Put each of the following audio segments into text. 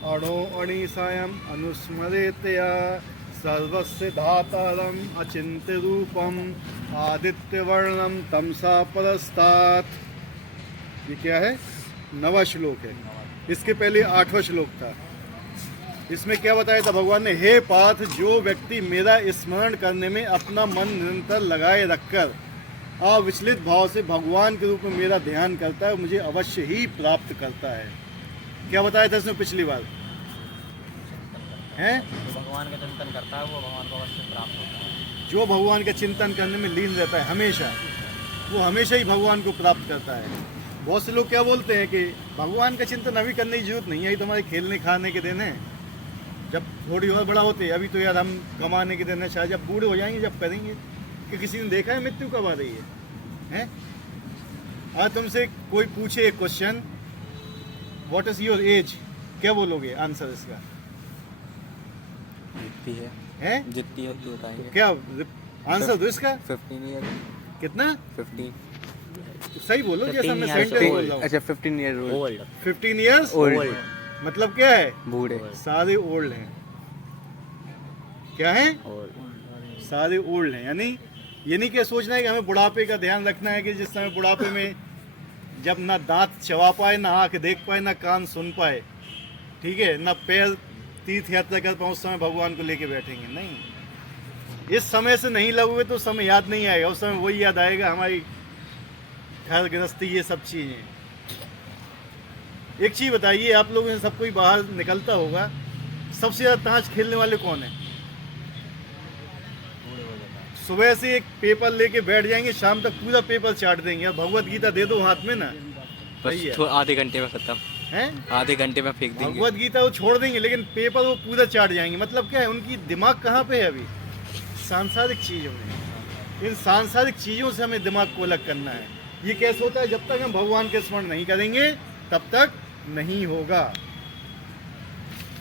अणो अणिसायम् अनुस्मरेतया सर्वस्य धातारम् अचिन्त्य रूपम् आदित्यवर्णम तमसा परस्तात्। ये क्या है? 9वां श्लोक है। इसके पहले 8वां श्लोक था। इसमें क्या बताया था भगवान ने? हे पार्थ, जो व्यक्ति मेरा स्मरण करने में अपना मन निरंतर लगाए रखकर अविचलित भाव से भगवान के रूप में मेरा ध्यान करता है, मुझे अवश्य ही प्राप्त करता है। क्या बताया था इसमें पिछली बार? हैं? जो भगवान का चिंतन करता है वो भगवान को अवश्य प्राप्त होता है। जो भगवान का चिंतन करने में लीन रहता है हमेशा, वो हमेशा ही भगवान को प्राप्त करता है। बहुत से लोग क्या बोलते हैं कि भगवान का चिंतन अभी करने की जरूरत नहीं है, तुम्हारे खेलने खाने के दिन है, जब थोड़ी और बड़ा होते हैं, अभी तो यार हम कमाने के दिन है, शायद जब बूढ़े हो जाएंगे जब करेंगे। कि किसी ने देखा है मृत्यु कब आ रही है? आज तुमसे कोई पूछे एक question, what is your age, क्या बोलोगे आंसर इसका? जितनी है जितनी है उतनी बताएंगे। क्या आंसर दो इसका? 15 ईयर। कितना? 15। सही बोलो, जैसा मैं 15 years सेंटेंस बोल old। रहा हूँ। अच्छा 15 ईयर ओल्ड। 15 ईयर्स ओल्ड मतलब क्या है? बूढ़े। सारे ओल्ड हैं। क्या है? ओल्ड। सारे ओल्ड हैं। यानी ये नहीं क्या सोचना है कि हमें बुढ़ापे का ध्यान रखना है कि जिस समय बुढ़ापे में जब ना दांत चबा पाए, ना आँख देख पाए, ना कान सुन पाए, ठीक है, ना पैर तीर्थ यात्रा कर पाए, उस समय भगवान को लेके बैठेंगे। नहीं, इस समय से नहीं लगोगे तो समय याद नहीं आएगा। उस समय वही याद आएगा, हमारी घर गृहस्थी, ये सब चीज़ें। एक चीज़ बताइए, आप लोगों में सब कोई बाहर निकलता होगा, सबसे ज़्यादा ताश खेलने वाले कौन है? सुबह से एक पेपर लेके बैठ जाएंगे, शाम तक पूरा पेपर चाट देंगे। अब भगवत गीता दे दो हाथ में ना, सही है, बस आधे घंटे में खत्म हैं? आधे घंटे में फेंक देंगे। भगवत गीता वो छोड़ देंगे, लेकिन पेपर वो पूरा चाट जाएंगे। मतलब क्या है, उनकी दिमाग कहाँ पे है अभी? सांसारिक चीज़ों में। इन सांसारिक चीज़ों से हमें दिमाग को अलग करना है। ये कैसे होता है? जब तक हम भगवान के स्मरण नहीं करेंगे तब तक नहीं होगा।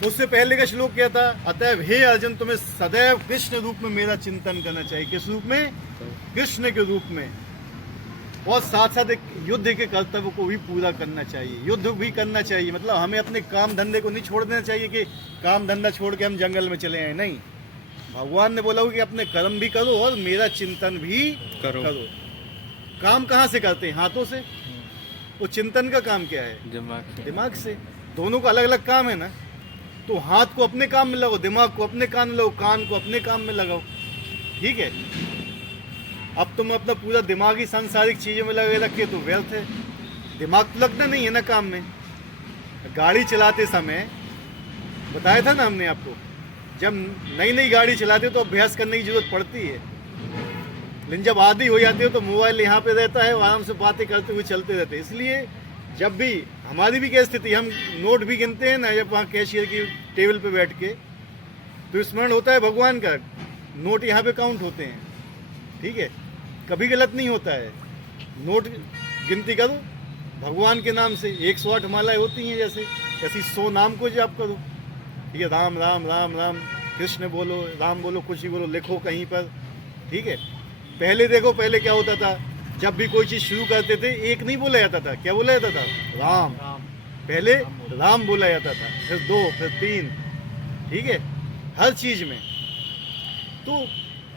उससे पहले का श्लोक क्या था? अतएव हे अर्जुन, तुम्हें सदैव कृष्ण रूप में मेरा चिंतन करना चाहिए। किस रूप में? कृष्ण के रूप में। और साथ साथ एक युद्ध के कर्तव्य को भी पूरा करना चाहिए। युद्ध भी करना चाहिए, मतलब हमें अपने काम धंधे को नहीं छोड़ देना चाहिए कि काम धंधा छोड़ के हम जंगल में चले आए। नहीं, भगवान ने बोला कि अपने कर्म भी करो और मेरा चिंतन भी करो। काम कहाँ से करते हैं? हाथों से। वो चिंतन का काम क्या है? दिमाग से। दोनों का अलग अलग काम है ना। तो हाथ को अपने काम में लगाओ, दिमाग को अपने काम में लगाओ, कान को अपने काम में लगाओ, ठीक है। अब तुम अपना पूरा दिमाग ही सांसारिक चीज़ों में लगे रखे तो व्यर्थ है। दिमाग तो लगना नहीं है ना काम में। गाड़ी चलाते समय बताया था ना हमने आपको, जब नई नई गाड़ी चलाते हो तो अभ्यास करने की जरूरत पड़ती है, लेकिन जब आदी हो जाते हो तो मोबाइल यहाँ पे रहता है, आराम से बातें करते हुए चलते रहते हैं। इसलिए जब भी हमारी भी क्या स्थिति, हम नोट भी गिनते हैं ना, जब वहाँ कैशियर की टेबल पे बैठ के, तो स्मरण होता है भगवान का, नोट यहाँ पे काउंट होते हैं, ठीक है। कभी गलत नहीं होता है। नोट गिनती करो भगवान के नाम से, 108 मालाएं होती हैं, जैसे ऐसी 100 नाम को जाप करो, ठीक है। राम राम राम राम, कृष्ण बोलो, राम बोलो, कुछ ही बोलो, लिखो कहीं पर, ठीक है। पहले देखो, पहले क्या होता था, जब भी कोई चीज़ शुरू करते थे एक नहीं बोला जाता था। क्या बोला जाता था? राम। पहले राम बोला जाता था, फिर 2, फिर 3, ठीक है, हर चीज़ में। तो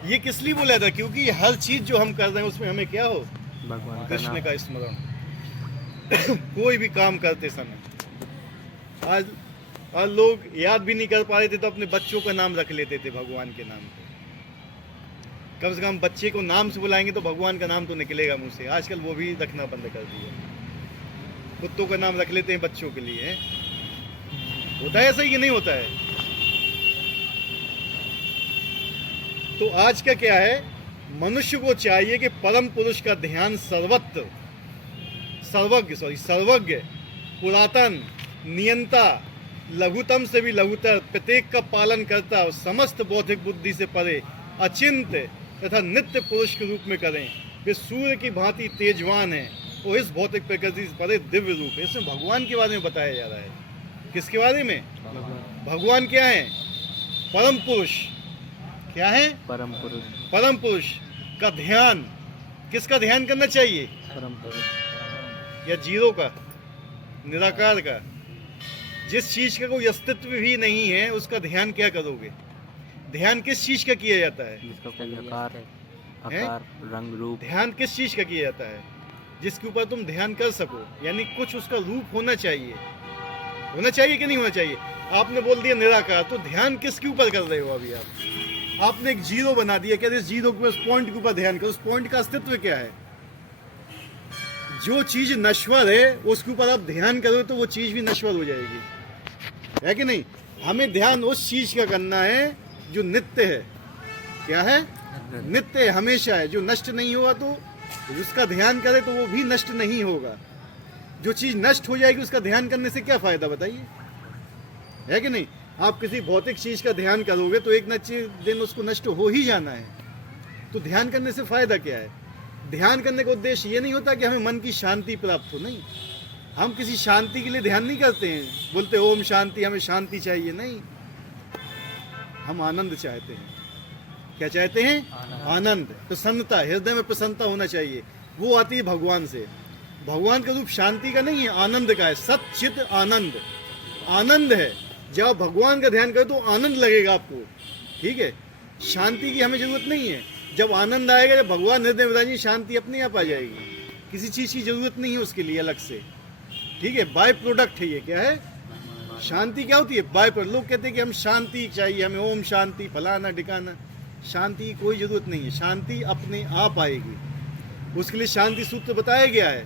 ये किस लिए बोला था? क्योंकि हर चीज़ जो हम कर रहे हैं उसमें हमें क्या हो? भगवान कृष्ण का स्मरण। कोई भी काम करते समय आज लोग याद भी नहीं कर पा रहे थे तो अपने बच्चों का नाम रख लेते थे भगवान के नाम पे। कम से कम बच्चे को नाम से बुलाएंगे तो भगवान का नाम तो निकलेगा मुंह से। आजकल वो भी रखना बंद कर दिया। कुत्तों का नाम रख लेते हैं बच्चों के लिए। होता है ऐसा ही कि नहीं होता है? तो आज का क्या है, मनुष्य को चाहिए कि परम पुरुष का ध्यान सर्वज्ञ, पुरातन, नियंता, लघुतम से भी लघुतर, प्रत्येक का पालन करता और समस्त बौद्धिक बुद्धि से परे, अचिंत्य तथा नित्य पुरुष के रूप में करें। वे सूर्य की भांति तेजवान है और इस भौतिक प्रकृति से परे दिव्य रूप है। इसमें भगवान के बारे में बताया जा रहा है। किसके बारे में? भगवान क्या है? परम पुरुष। क्या है? परम पुरुष। परम पुरुष का ध्यान, किसका ध्यान करना चाहिए? परम पुरुष या जीरो का, निराकार का? जिस चीज का कोई अस्तित्व भी नहीं है उसका ध्यान क्या करोगे? ध्यान किस चीज का किया जाता है? जिसका कोई आकार हैं? आकार रंग रूप ध्यान किस चीज का किया जाता है? जिसके ऊपर तुम ध्यान कर सको, यानी कुछ उसका रूप होना चाहिए। होना चाहिए कि नहीं होना चाहिए? आपने बोल दिया निराकार, तो ध्यान किसके ऊपर कर रहे हो अभी आप? आपने एक जीरो बना दिया, कहते इस जीरो के उस पॉइंट के ऊपर ध्यान करो। उस पॉइंट का अस्तित्व क्या है? जो चीज नश्वर है उसके ऊपर आप ध्यान करोगे तो वो चीज भी नश्वर हो जाएगी, है कि नहीं? हमें ध्यान उस चीज का करना है जो नित्य है। क्या है? नित्य है, हमेशा है, जो नष्ट नहीं हुआ। तो उसका ध्यान करे तो वो भी नष्ट नहीं होगा। जो चीज नष्ट हो जाएगी उसका ध्यान करने से क्या फायदा बताइए, है कि नहीं? आप किसी भौतिक चीज का ध्यान करोगे तो एक न दिन उसको नष्ट हो ही जाना है। तो ध्यान करने से फायदा क्या है? ध्यान करने का उद्देश्य ये नहीं होता कि हमें मन की शांति प्राप्त हो, नहीं। हम किसी शांति के लिए ध्यान नहीं करते हैं, बोलते ओम शांति, हमें शांति चाहिए, नहीं। हम आनंद चाहते हैं। क्या चाहते हैं? आनंद, प्रसन्नता, हृदय में प्रसन्नता होना चाहिए। वो आती है भगवान से। भगवान का रूप शांति का नहीं है, आनंद का है। सच्चित आनंद, आनंद है। जब आप भगवान का ध्यान करो तो आनंद लगेगा आपको, ठीक है? शांति की हमें जरूरत नहीं है। जब आनंद आएगा, जब भगवान हृदय में रहेंगे, शांति अपने आप आ जाएगी। किसी चीज की जरूरत नहीं है उसके लिए अलग से, ठीक है? बाय प्रोडक्ट है ये। क्या है? शांति क्या होती है? By product. लोग कहते हैं कि हम शांति चाहिए, हमें ओम शांति, फलाना ठिकाना। शांति की कोई जरूरत नहीं है, शांति अपने आप आएगी। उसके लिए शांति सूत्र बताया गया है,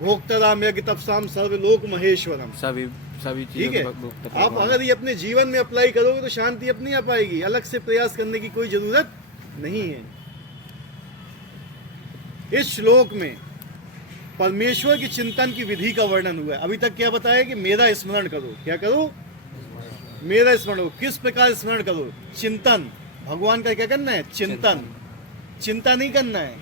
भोक्तराम यज्ञ तपसाम सर्वलोक महेश्वरम। सभी ठीक है? आप अगर ये अपने जीवन में अप्लाई करोगे तो शांति अपने आप आएगी, अलग से प्रयास करने की कोई जरूरत नहीं है। इस श्लोक में परमेश्वर की चिंतन की विधि का वर्णन हुआ है। अभी तक क्या बताया कि मेरा स्मरण करो। क्या करो? मेरा स्मरण करो। किस प्रकार स्मरण करो? चिंतन। भगवान का क्या करना है? चिंतन। चिंता नहीं करना है।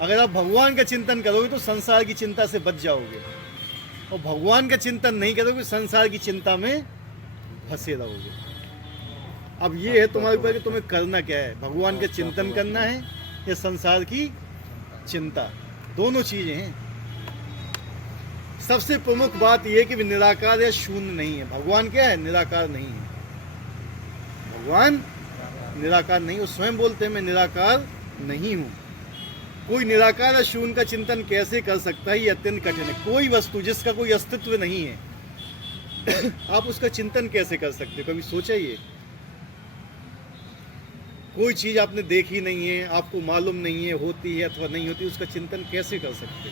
अगर आप भगवान का चिंतन करोगे तो संसार की चिंता से बच जाओगे, और भगवान का चिंतन नहीं करोगे संसार की चिंता में फंसे रहोगे। अब ये है तुम्हारे ऊपर कि तुम्हें करना क्या है, भगवान का चिंतन करना है या संसार की चिंता। दोनों चीजें हैं। सबसे प्रमुख बात यह है कि वे निराकार या शून्य नहीं है। भगवान क्या है? निराकार नहीं है। भगवान निराकार नहीं, वो स्वयं बोलते हैं मैं निराकार नहीं हूं। कोई निराकार या शून्य का चिंतन कैसे कर सकता है? ये अत्यंत कठिन है। कोई वस्तु जिसका कोई अस्तित्व नहीं है आप उसका चिंतन कैसे कर सकते हो? कभी सोचा ये? कोई चीज आपने देखी नहीं है, आपको मालूम नहीं है होती है अथवा नहीं होती, उसका चिंतन कैसे कर सकते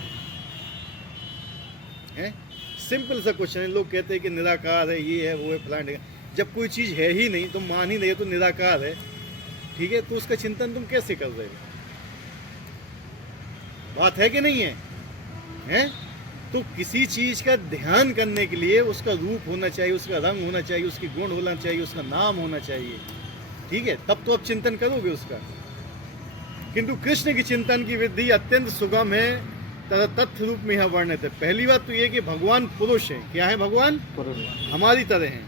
हैं? सिंपल सा क्वेश्चन है। लोग कहते हैं कि निराकार है, ये है, वो है, फलाना है। जब कोई चीज है ही नहीं, तुम मान ही नहीं है तो निराकार है, ठीक है? तो उसका चिंतन तुम कैसे कर रहे हो? बात है कि नहीं है? हैं? तो किसी चीज का ध्यान करने के लिए उसका रूप होना चाहिए, उसका रंग होना चाहिए, उसकी गुण होना चाहिए, उसका नाम होना चाहिए, ठीक है? तब तो आप चिंतन करोगे उसका। किंतु कृष्ण की चिंतन की विधि अत्यंत सुगम है तथा तथ्य रूप में यह वर्णित है। पहली बात तो यह कि भगवान पुरुष है। क्या है? भगवान हमारी तरह हैं।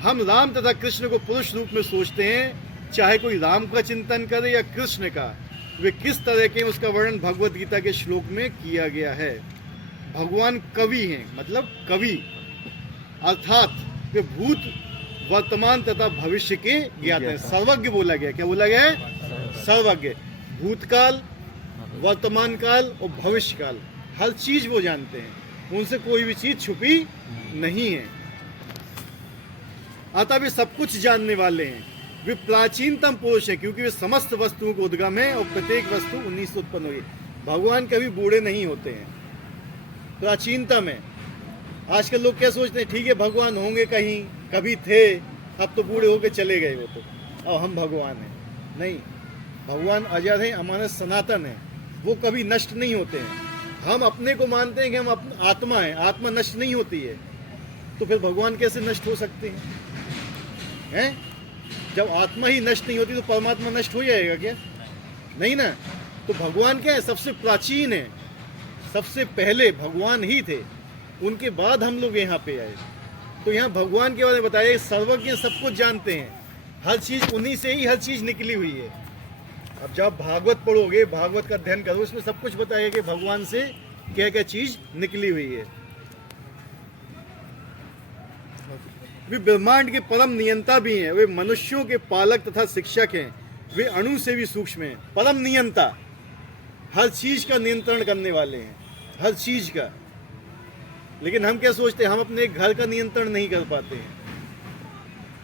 हम राम तथा कृष्ण को पुरुष रूप में सोचते हैं। चाहे कोई राम का चिंतन करे या कृष्ण का, वे किस तरह के, उसका वर्णन भगवत गीता के श्लोक में किया गया है। भगवान कवि हैं, मतलब कवि, अर्थात वे भूत, वर्तमान तथा भविष्य के ज्ञाता हैं। सर्वज्ञ बोला गया। क्या बोला गया है? सर्वज्ञ। भूतकाल, वर्तमान काल और भविष्य काल, हर चीज वो जानते हैं। उनसे कोई भी चीज छुपी नहीं है। अतः वे सब कुछ जानने वाले हैं। वे प्राचीनतम पुरुष हैं क्योंकि वे समस्त वस्तुओं को उद्गम है और प्रत्येक वस्तु उन्हीं से उत्पन्न हुई। भगवान कभी बूढ़े नहीं होते हैं, प्राचीनतम है। आजकल लोग क्या सोचते हैं, ठीक है भगवान होंगे कहीं, कभी थे, अब तो बूढ़े होके चले गए वो तो, अब हम भगवान हैं। नहीं, भगवान अजर है, अमानत सनातन है, वो कभी नष्ट नहीं होते हैं। हम अपने को मानते हैं कि हम आत्मा है, आत्मा नष्ट नहीं होती है, तो फिर भगवान कैसे नष्ट हो सकते हैं? जब आत्मा ही नष्ट नहीं होती तो परमात्मा नष्ट हो जाएगा क्या? नहीं ना। तो भगवान क्या है? सबसे प्राचीन है, सबसे पहले भगवान ही थे, उनके बाद हम लोग यहाँ पे आए। तो यहाँ भगवान के बारे में बताया, सर्वज्ञ, सब कुछ जानते हैं, हर चीज उन्हीं से ही हर चीज निकली हुई है। अब जब भागवत पढ़ोगे, भागवत का अध्ययन करोगे, उसमें सब कुछ बताया कि भगवान से क्या क्या चीज निकली हुई है। वे ब्रह्मांड के परम नियंता भी हैं, वे मनुष्यों के पालक तथा शिक्षक हैं, वे अणु से भी सूक्ष्म हैं। परम नियंता, हर चीज का नियंत्रण करने वाले हैं, हर चीज का। लेकिन हम क्या सोचते हैं, हम अपने घर का नियंत्रण नहीं कर पाते हैं,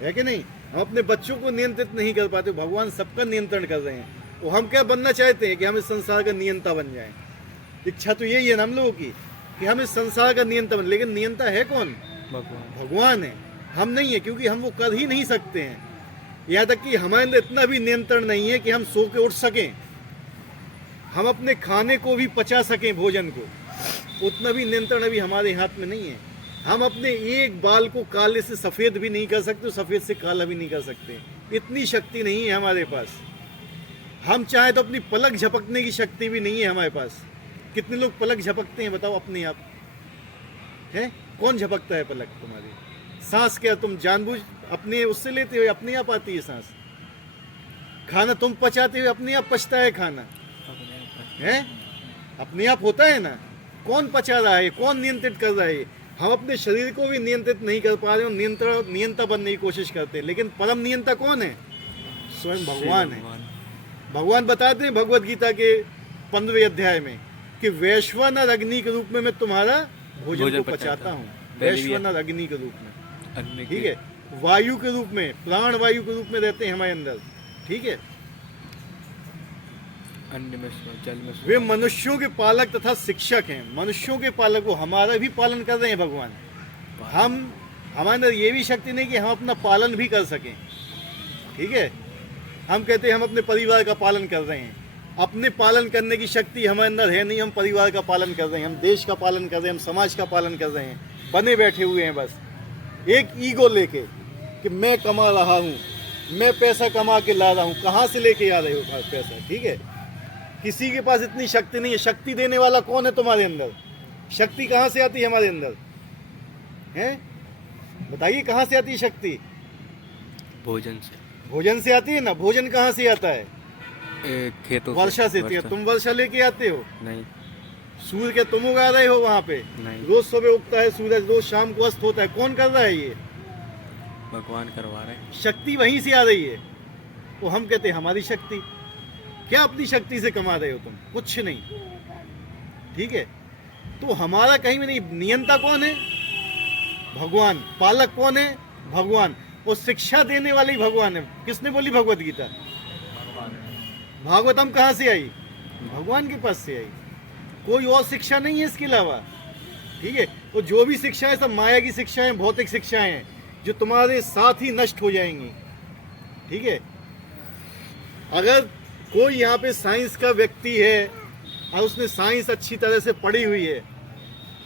है कि नहीं? हम अपने बच्चों को नियंत्रित नहीं कर पाते, भगवान सबका नियंत्रण कर रहे हैं। तो हम क्या बनना चाहते हैं कि हम इस संसार का नियंता बन जाएं। इच्छा तो यही है ना हम लोगों की कि हम इस संसार का नियंता बन, लेकिन नियंता है कौन? भगवान। भगवान है, हम नहीं है, क्योंकि हम वो कर ही नहीं सकते हैं। यहाँ तक कि हमारे अंदर इतना भी नियंत्रण नहीं है कि हम सो के उठ सकें, हम अपने खाने को भी पचा सकें, भोजन को, उतना भी नियंत्रण अभी हमारे हाथ में नहीं है। हम अपने एक बाल को काले से सफ़ेद भी नहीं कर सकते, सफ़ेद से काला भी नहीं कर सकते, इतनी शक्ति नहीं है हमारे पास। हम चाहे तो अपनी पलक झपकने की शक्ति भी नहीं है हमारे पास। कितने लोग पलक झपकते हैं बताओ अपने आप? है कौन झपकता है पलक तुम्हारी? सांस क्या तुम जानबूझ अपने उससे लेते हो, अपने आप आती है सांस? खाना तुम पचाते हो, अपने आप पचता है खाना? है अपने आप होता है ना? कौन पचा रहा है, कौन नियंत्रित कर रहा है? हम अपने शरीर को भी नियंत्रित नहीं कर पा रहे हो, नियंता बनने की कोशिश करते हैं। लेकिन परम नियंता कौन है? स्वयं भगवान है। भगवान बताते हैं भगवत गीता के 15वें अध्याय में कि वैश्वानर अग्नि के रूप में मैं तुम्हारा भोजन को पचाता हूँ। वैश्वानर अग्नि के रूप में, ठीक है? वायु के रूप में, प्राण वायु के रूप में रहते हैं हमारे अंदर, ठीक है? जल में वे मनुष्यों के पालक तथा शिक्षक हैं। मनुष्यों के पालक, वो हमारा भी पालन कर रहे हैं भगवान। हम हमारे अंदर ये भी शक्ति नहीं कि हम अपना पालन भी कर सकें, ठीक है? हम कहते हैं हम अपने परिवार का पालन कर रहे हैं, अपने पालन करने की शक्ति हमारे अंदर है नहीं। हम परिवार का पालन कर रहे हैं, हम देश का पालन कर रहे हैं, हम समाज का पालन कर रहे हैं, बने बैठे हुए हैं बस एक ईगो लेके कि मैं कमा रहा हूँ, मैं पैसा कमा के ला रहा हूँ। कहाँ से लेके आ रहे हो पैसा? ठीक है, किसी के पास इतनी शक्ति नहीं है। शक्ति देने वाला कौन है तुम्हारे अंदर? शक्ति कहाँ से आती है हमारे अंदर? हैं बताइए, कहाँ से आती है शक्ति? भोजन से। भोजन से आती है ना। भोजन कहाँ से आता है? खेतों से। वर्षा से। तुम वर्षा लेके आते हो? नहीं। सूर्य क्या तुम उगा रहे हो वहाँ पे? नहीं। रोज सुबह उगता है सूरज, रोज शाम को अस्त होता है। कौन कर रहा है ये? भगवान करवा रहे हैं। शक्ति वहीं से आ रही है। तो हम कहते हैं हमारी शक्ति। क्या अपनी शक्ति से कमा रहे हो तुम? कुछ नहीं, ठीक है? तो हमारा कहीं भी नहीं। नियंता कौन है? भगवान। पालक कौन है? भगवान। और शिक्षा देने वाले ही भगवान है। किसने बोली भगवत गीता? भागवतम कहाँ से आई? भगवान के पास से आई। कोई और शिक्षा नहीं है इसके अलावा, ठीक है? और जो भी शिक्षा है सब माया की शिक्षाएं, भौतिक शिक्षाएं हैं जो तुम्हारे साथ ही नष्ट हो जाएंगी, ठीक है? अगर कोई यहाँ पे साइंस का व्यक्ति है और उसने साइंस अच्छी तरह से पढ़ी हुई है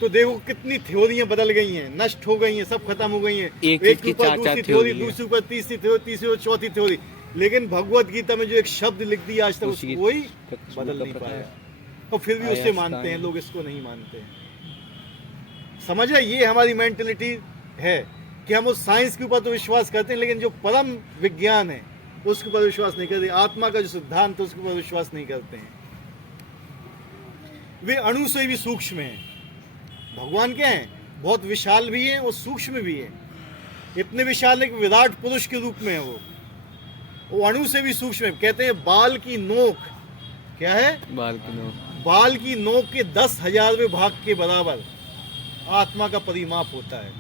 तो देखो कितनी थ्योरियां बदल गई हैं, नष्ट हो गई हैं, सब खत्म हो गई हैं। एक के ऊपर दूसरी थ्योरी, दूसरी ऊपर तीसरी थ्योरी, तीसरी और चौथी थ्योरी। लेकिन भगवत गीता में जो एक शब्द लिख दिया आज तक उसको कोई बदल नहीं पाया। और फिर भी उसे मानते हैं लोग, इसको नहीं मानते हैं। समझ है? ये हमारी मेंटेलिटी है कि हम उस साइंस के ऊपर तो विश्वास करते हैं, लेकिन जो परम विज्ञान है उसके ऊपर विश्वास नहीं करते। आत्मा का जो सिद्धांत है उसके ऊपर विश्वास नहीं करते हैं। वे अणु से भी सूक्ष्म हैं। भगवान क्या है? बहुत विशाल भी है और सूक्ष्म भी है। इतने विशाल है कि विराट पुरुष के रूप में है वो अणु से भी सूक्ष्म है। कहते हैं बाल की नोक, क्या है? बाल की नोक। बाल की नोक के 10,000वें भाग के बराबर आत्मा का परिमाप होता है।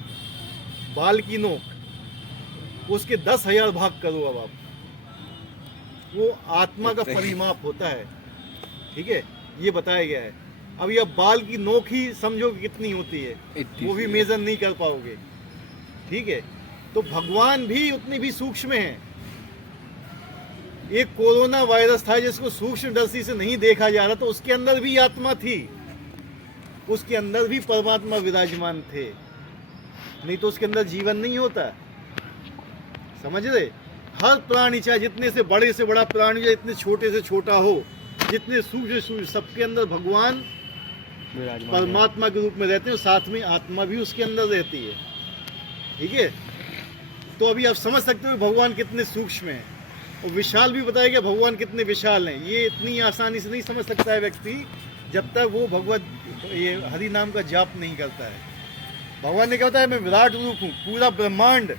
बाल की नोक, उसके 10,000 भाग करो अब आप, वो आत्मा का परिमाप होता है, ठीक है? ये बताया गया है। अब ये बाल की नोक ही समझो कि कितनी होती है, वो भी मेजर नहीं कर पाओगे, ठीक है? तो भगवान भी उतने भी सूक्ष्म हैं। एक कोरोना वायरस था जिसको सूक्ष्म दृष्टि से नहीं देखा जा रहा, तो उसके अंदर भी आत्मा थी, उसके अंदर भी परमात्मा विराजमान थे, नहीं तो उसके अंदर जीवन नहीं होता। समझ रहे? हर प्राणी, चाहे जितने से बड़ा प्राणी या इतने छोटे से छोटा हो, जितने सूक्ष्म, सबके अंदर भगवान परमात्मा के रूप में रहते हैं, साथ में आत्मा भी उसके अंदर रहती है, ठीक है? तो अभी आप समझ सकते हो भगवान कितने सूक्ष्म हैं। और विशाल भी बताया गया भगवान कितने विशाल हैं। ये इतनी आसानी से नहीं समझ सकता है व्यक्ति जब तक वो ये हरि नाम का जाप नहीं करता है। भगवान ने क्या होता है? मैं विराट रूप हूँ, पूरा ब्रह्मांड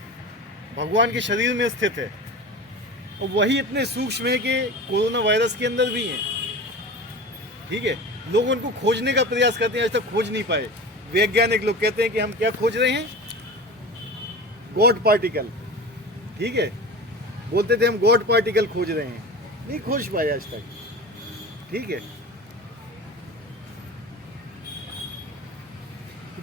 भगवान के शरीर में स्थित है, और वही इतने सूक्ष्म है कि कोरोना वायरस के अंदर भी हैं। ठीक है, लोग उनको खोजने का प्रयास करते हैं, आज तक खोज नहीं पाए। वैज्ञानिक लोग कहते हैं कि हम क्या खोज रहे हैं, गॉड पार्टिकल। ठीक है, बोलते थे हम गॉड पार्टिकल खोज रहे हैं, नहीं खोज पाए आज तक। ठीक है,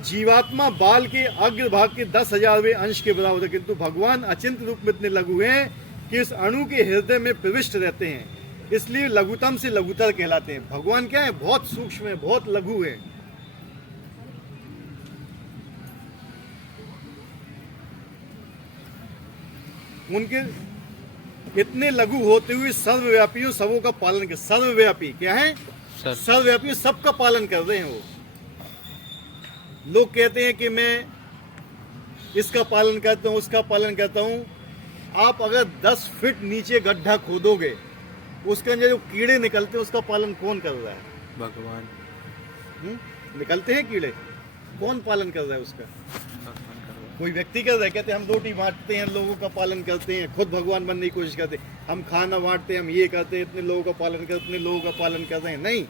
जीवात्मा बाल के अग्रभाग के 10,000वें अंश के बराबर है, किंतु भगवान अचिंत रूप में इतने लघु हैं कि इस अणु के हृदय में प्रविष्ट रहते हैं, इसलिए लघुतम से लघुतर कहलाते हैं। भगवान क्या है, बहुत सूक्ष्म है, बहुत लघु है। उनके इतने लघु होते हुए सर्वव्यापी सबों का पालन कर, सर्वव्यापी क्या है, सर्वव्यापी सबका पालन कर रहे हैं वो। लोग कहते हैं कि मैं इसका पालन करता हूं, उसका पालन करता हूं। आप अगर 10 फीट नीचे गड्ढा खोदोगे, उसके अंदर जो कीड़े निकलते हैं उसका पालन कौन कर रहा है, भगवान। निकलते हैं कीड़े, कौन पालन कर रहा है उसका, भगवान कर रहा कोई व्यक्ति कर रहा है। कहते हैं हम रोटी बांटते हैं, लोगों का पालन करते हैं, खुद भगवान बनने की कोशिश करते हैं। हम खाना बांटते हैं, हम ये करते हैं, इतने लोगों का पालन करते, इतने लोगों का पालन कर रहे हैं। नहीं,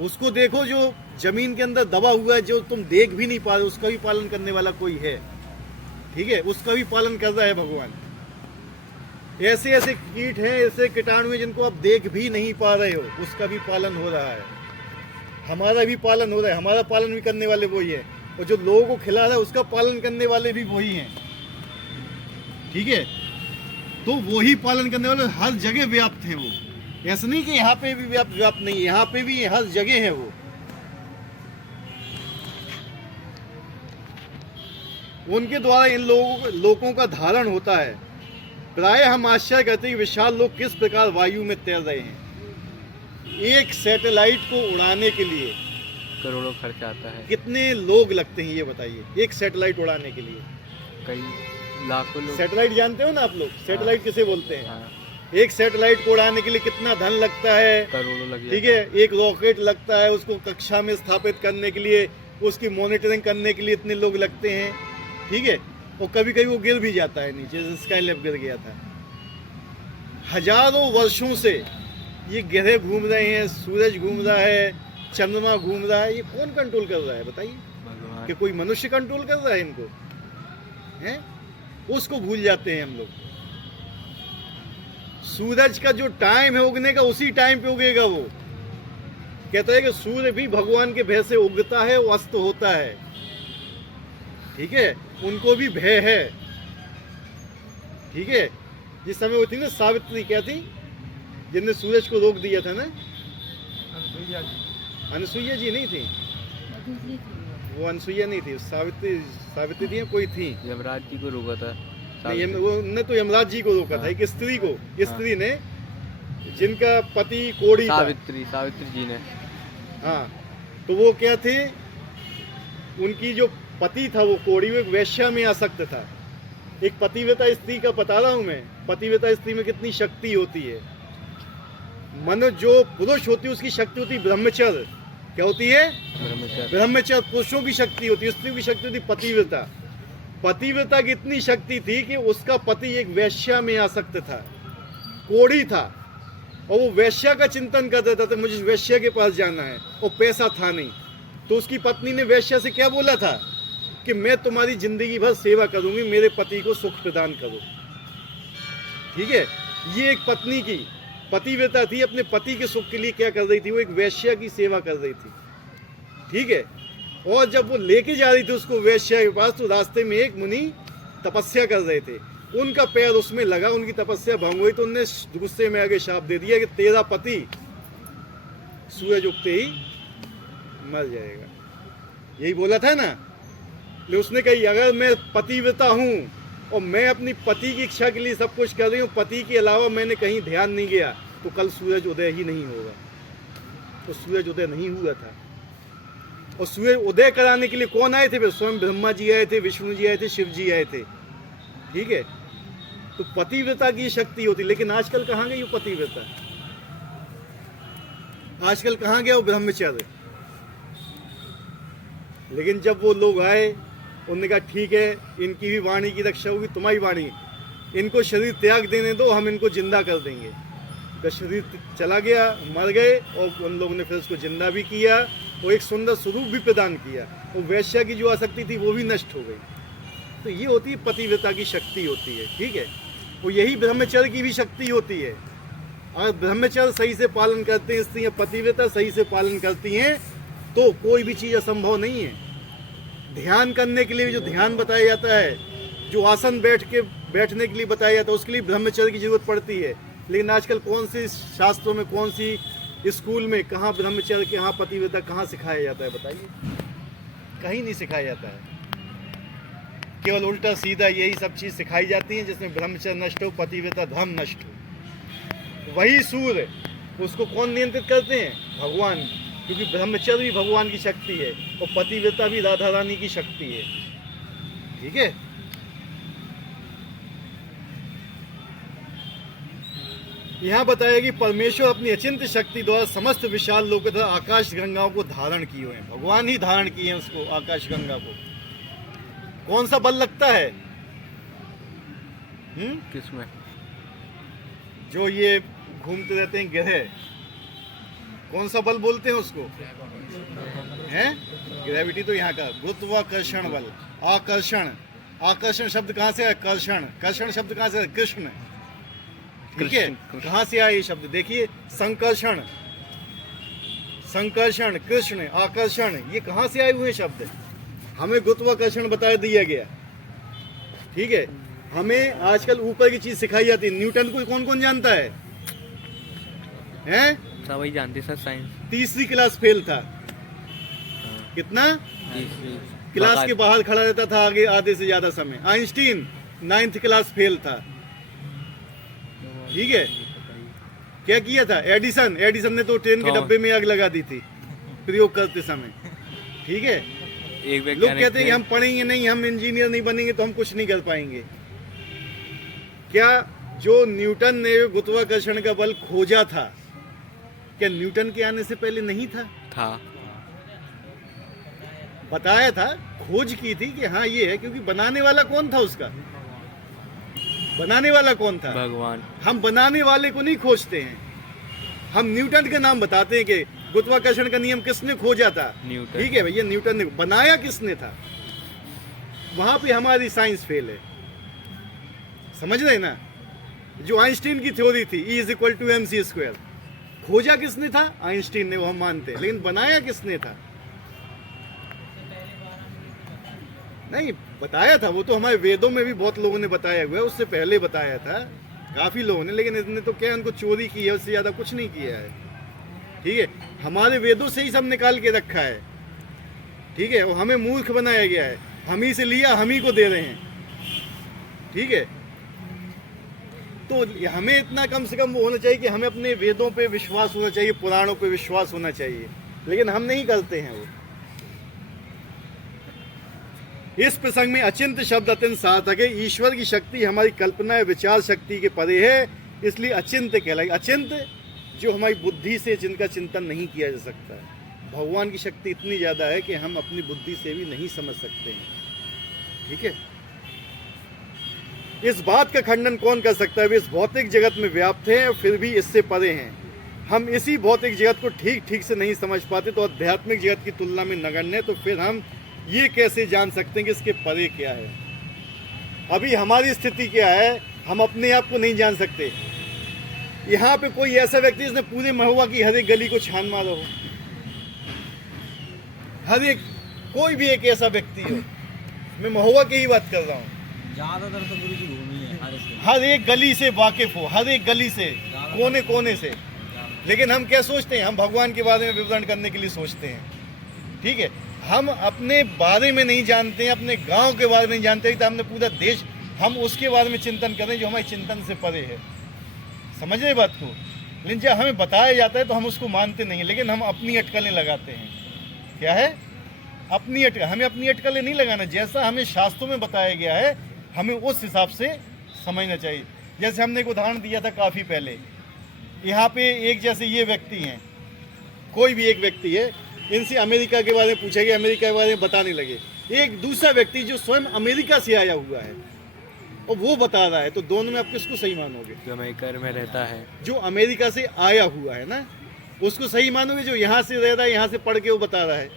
उसको देखो जो जमीन के अंदर दबा हुआ है, जो तुम देख भी नहीं पा रहे, उसका भी पालन करने वाला कोई है। ठीक है, उसका भी पालन कर रहा है भगवान। ऐसे ऐसे कीट हैं, ऐसे कीटाणु हैं जिनको आप देख भी नहीं पा रहे हो, उसका भी पालन हो रहा है। हमारा भी पालन हो रहा है, हमारा पालन भी करने वाले वही है, और जो लोगों को खिला रहा है उसका पालन करने वाले भी वही हैं। ठीक है, तो वही पालन करने वाले हर जगह व्याप्त हैं वो। ऐसा नहीं कि यहाँ पे भी व्याप्त नहीं है, यहाँ पे भी हर जगह है वो। उनके द्वारा इन लोगों का धारण होता है। प्राय हम आश्चर्य करते हैं कि विशाल लोग किस प्रकार वायु में तैर रहे हैं। एक सैटेलाइट को उड़ाने के लिए करोड़ों खर्च आता है, कितने लोग लगते हैं ये बताइए, एक सैटेलाइट उड़ाने के लिए। कई लाखों लोग। सैटेलाइट जानते हो ना आप लोग, सैटेलाइट हाँ। किसे बोलते हैं? हाँ, एक सैटेलाइट को उड़ाने के लिए कितना धन लगता है, करोड़ों लग ठीक जाता है। एक रॉकेट लगता है, उसको कक्षा में स्थापित करने के लिए, उसकी मॉनिटरिंग करने के लिए इतने लोग लगते हैं। ठीक है, और कभी कभी वो गिर भी जाता है नीचे, जैसे स्काईलैब गिर गया था। हजारों वर्षों से ये ग्रह घूम रहे हैं, सूरज घूम रहा है, चंद्रमा घूम रहा है, ये कौन कंट्रोल कर रहा है बताइए? भगवान। कि कोई मनुष्य कंट्रोल कर रहा है इनको, हैं? उसको भूल जाते हैं हम लोग। सूरज का जो टाइम है उगने का, उसी टाइम पे उगेगा वो। कहता है कि सूर्य भी भगवान के भय से उगता है, वो अस्त होता है। ठीक है, उनको भी भय है। ठीक है, जिस समय वो थी ना सावित्री, क्या थी जिनने सूरज को रोक दिया था ना, अनसुईया जी नहीं थी, वो अनसुईया नहीं थी, सावित्री थी, कोई थी। यमराज जी को रोका था, उन्होंने तो यमराज जी को रोका था, एक स्त्री को, स्त्री ने, जिनका पति कोढ़ी था, सावित्री जी ने। हाँ, तो वो क्या थे, उनकी जो पति था वो कोढ़ी, वो एक वैश्या में आसक्त था। एक पतिव्रता स्त्री का बता रहा हूं मैं, पतिव्रता स्त्री में कितनी शक्ति होती है। मन जो पुरुष होती है उसकी शक्ति होती है ब्रह्मचर्य। क्या होती है? ब्रह्मचर्य। पुरुषों की शक्ति होती है, स्त्रियों की शक्ति होती है पतिव्रता। पतिव्रता की इतनी शक्ति थी कि उसका पति एक वैश्या में आसक्त था, कोढ़ी था, और वो वैश्या का चिंतन कर देता था, मुझे वैश्या के पास जाना है, और पैसा था नहीं। तो उसकी पत्नी ने वैश्या से क्या बोला था कि मैं तुम्हारी जिंदगी भर सेवा करूंगी, मेरे पति को सुख प्रदान करो। ठीक है, ये एक पत्नी की पतिव्रता थी, अपने पति के सुख के लिए क्या कर रही थी, वो एक वैश्या की सेवा कर रही थी। ठीक है, और जब वो लेके जा रही थी उसको वैश्या के पास, तो रास्ते में एक मुनि तपस्या कर रहे थे, उनका पैर उसमें लगा, उनकी तपस्या भंग हुई, तो उनने गुस्से में आगे शाप दे दिया कि तेरा पति सूरज उगते ही मर जाएगा। यही बोला था ना। ले उसने कही अगर मैं पतिव्रता हूँ और मैं अपनी पति की इच्छा के लिए सब कुछ कर रही हूँ, पति के अलावा मैंने कहीं ध्यान नहीं गया, तो कल सूरज उदय ही नहीं होगा। तो सूरज उदय नहीं हुआ था, और सूरज उदय कराने के लिए कौन आए थे? फिर स्वयं ब्रह्मा जी आए थे, विष्णु जी आए थे, शिव जी आए थे। ठीक है, तो पतिव्रता की शक्ति होती। लेकिन आजकल कहाँ गई वो पतिव्रता? आजकल कहाँ गया वो ब्रह्मचर्य? लेकिन जब वो लोग आए, उन्होंने कहा ठीक है, इनकी भी वाणी की रक्षा होगी, तुम्हारी वाणी। इनको शरीर त्याग देने दो, हम इनको जिंदा कर देंगे। का शरीर चला गया, मर गए, और उन लोगों ने फिर उसको जिंदा भी किया और एक सुंदर स्वरूप भी प्रदान किया, और वैश्या की जो आसक्ति थी वो भी नष्ट हो गई। तो ये होती है पतिव्रता की शक्ति होती है, ठीक है। और यही ब्रह्मचर्य की भी शक्ति होती है। अगर ब्रह्मचर्य सही से पालन करते हैं स्त्रियां, पतिव्रता सही से पालन करती हैं, तो कोई भी चीज़ असंभव नहीं है। ध्यान करने के लिए भी जो ध्यान बताया जाता है, जो आसन बैठने के लिए बताया जाता है, उसके लिए ब्रह्मचर्य की जरूरत पड़ती है। लेकिन आजकल कौन से शास्त्रों में, कौन सी स्कूल में, कहाँ ब्रह्मचर्य, कहाँ पतिव्रता, कहाँ सिखाया जाता है बताइए? कहीं नहीं सिखाया जाता है। केवल उल्टा सीधा यही सब चीज़ सिखाई जाती है, जिसमें ब्रह्मचर्य नष्ट हो, पतिव्रता धर्म नष्ट हो। वही सूर्य, उसको कौन नियंत्रित करते हैं? भगवान, क्योंकि ब्रह्मचर्य भी भगवान की शक्ति है और पतिव्रता भी राधा रानी की शक्ति है, ठीक है। यहाँ बताया कि परमेश्वर अपनी अचिंत्य शक्ति द्वारा समस्त विशाल लोक तथा आकाश गंगाओं को धारण किए हुए हैं। भगवान ही धारण किए हैं उसको, आकाश गंगा को। कौन सा बल लगता है? किसमें? जो ये घूमते रहते हैं ग्रह, कौन सा बल बोलते हैं उसको? हैं? ग्रेविटी तो यहाँ का गुरुत्वाकर्षण बल, आकर्षण। आकर्षण शब्द कहाँ से है? कर्षण। कर्षण शब्द कहाँ से है? कृष्ण, ठीक है। कहाँ से आया ये शब्द? देखिए, संकर्षण, संकर्षण, कृष्ण, आकर्षण, ये कहाँ से आए हुए शब्द? हमें गुरुत्वाकर्षण बता दिया गया, ठीक है। हमें आजकल ऊपर की चीज सिखाई जाती है। न्यूटन को कौन कौन जानता है? हैं? सब वही जानते सर, साइंस। तीसरी क्लास फेल था। कितना? क्लास के बाहर खड़ा रहता था आगे आधे से ज्यादा समय। आइंस्टीन 9th क्लास फेल था, ठीक है। क्या किया था? एडिसन, एडिसन ने तो ट्रेन के डब्बे में आग लगा दी थी प्रयोग करते समय, ठीक है। लोग कहते हैं कि हम पढ़ेंगे नहीं, हम इंजीनियर नहीं बनेंगे तो हम कुछ नहीं कर पाएंगे। क्या जो न्यूटन ने गुरुत्वाकर्षण का बल खोजा था, क्या न्यूटन के आने से पहले नहीं था? बताया था, खोज की थी कि हाँ ये है, क्योंकि बनाने वाला कौन था उसका? बनाने वाला कौन था? भगवान। हम बनाने वाले को नहीं खोजते हैं, हम न्यूटन का नाम बताते हैं कि गुरुत्वाकर्षण का नियम किसने खोजा था? न्यूटन। ठीक है भैया, न्यूटन ने। बनाया किसने था? वहां पे हमारी साइंस फेल है, समझ रहे ना। जो आइंस्टीन की थ्योरी थी E=mc², खोजा किसने था? आइंस्टीन ने, वो हम मानते हैं, लेकिन बनाया किसने था? नहीं बताया था, वो तो हमारे वेदों में भी बहुत लोगों ने बताया हुआ है, उससे पहले बताया था काफी लोगों ने, लेकिन इसने तो क्या, उनको चोरी की है, उससे ज्यादा कुछ नहीं किया है, ठीक है। हमारे वेदों से ही सब निकाल के रखा है, ठीक है। और हमें मूर्ख बनाया गया है, हम ही से लिया, हम ही को दे रहे हैं, ठीक है। तो हमें इतना कम से कम वो होना चाहिए कि हमें अपने वेदों पे विश्वास होना चाहिए, पुराणों पे विश्वास होना चाहिए, लेकिन हम नहीं करते हैं वो। इस प्रसंग में अचिंत्य शब्द अत्यंत सार्थक है। ईश्वर की शक्ति हमारी कल्पना या विचार शक्ति के परे है, इसलिए अचिंत्य कहलाएगी। अचिंत्य जो हमारी बुद्धि से, जिनका चिंतन नहीं किया जा सकता है। भगवान की शक्ति इतनी ज़्यादा है कि हम अपनी बुद्धि से भी नहीं समझ सकते हैं, ठीक है। इस बात का खंडन कौन कर सकता है? वे इस भौतिक जगत में व्याप्त हैं और फिर भी इससे परे हैं। हम इसी भौतिक जगत को ठीक ठीक से नहीं समझ पाते तो आध्यात्मिक जगत की तुलना में नगण्य है, तो फिर हम ये कैसे जान सकते हैं कि इसके परे क्या है? अभी हमारी स्थिति क्या है, हम अपने आप को नहीं जान सकते। यहाँ पे कोई ऐसा व्यक्ति जिसने पूरे महुआ की हर एक गली को छान मारा हो, हर एक, कोई भी एक ऐसा व्यक्ति हो, मैं महुआ की ही बात कर रहा हूँ, ज्यादातर तो गुरु जी घूमी है हर एक गली से वाकिफ हो, हर एक गली से, कोने कोने से। लेकिन हम क्या सोचते हैं? हम भगवान के बारे में विवरण करने के लिए सोचते हैं, ठीक है। हम अपने बारे में नहीं जानते हैं, अपने गांव के बारे में नहीं जानते, तो हमने पूरा देश, हम उसके बारे में चिंतन करें जो हमारे चिंतन से परे है। समझ रहे बात को? लेकिन जब हमें बताया जाता है तो हम उसको मानते नहीं, लेकिन हम अपनी अटकलें लगाते हैं। क्या है? अपनी अटकल। हमें अपनी अटकलें नहीं लगाना, जैसा हमें शास्त्रों में बताया गया है हमें उस हिसाब से समझना चाहिए। जैसे हमने एक उदाहरण दिया था काफ़ी पहले, यहाँ पे एक जैसे ये व्यक्ति हैं, कोई भी एक व्यक्ति है, इनसे अमेरिका के बारे में पूछा गया, अमेरिका के बारे में बताने लगे। एक दूसरा व्यक्ति जो स्वयं अमेरिका से आया हुआ है, और वो बता रहा है, तो दोनों में आप किसको सही मानोगे? जो अमेरिका में रहता है। जो अमेरिका से आया हुआ है ना, उसको सही मानोगे? जो यहाँ से रह रहा है, यहाँ से पढ़ के वो बता रहा है,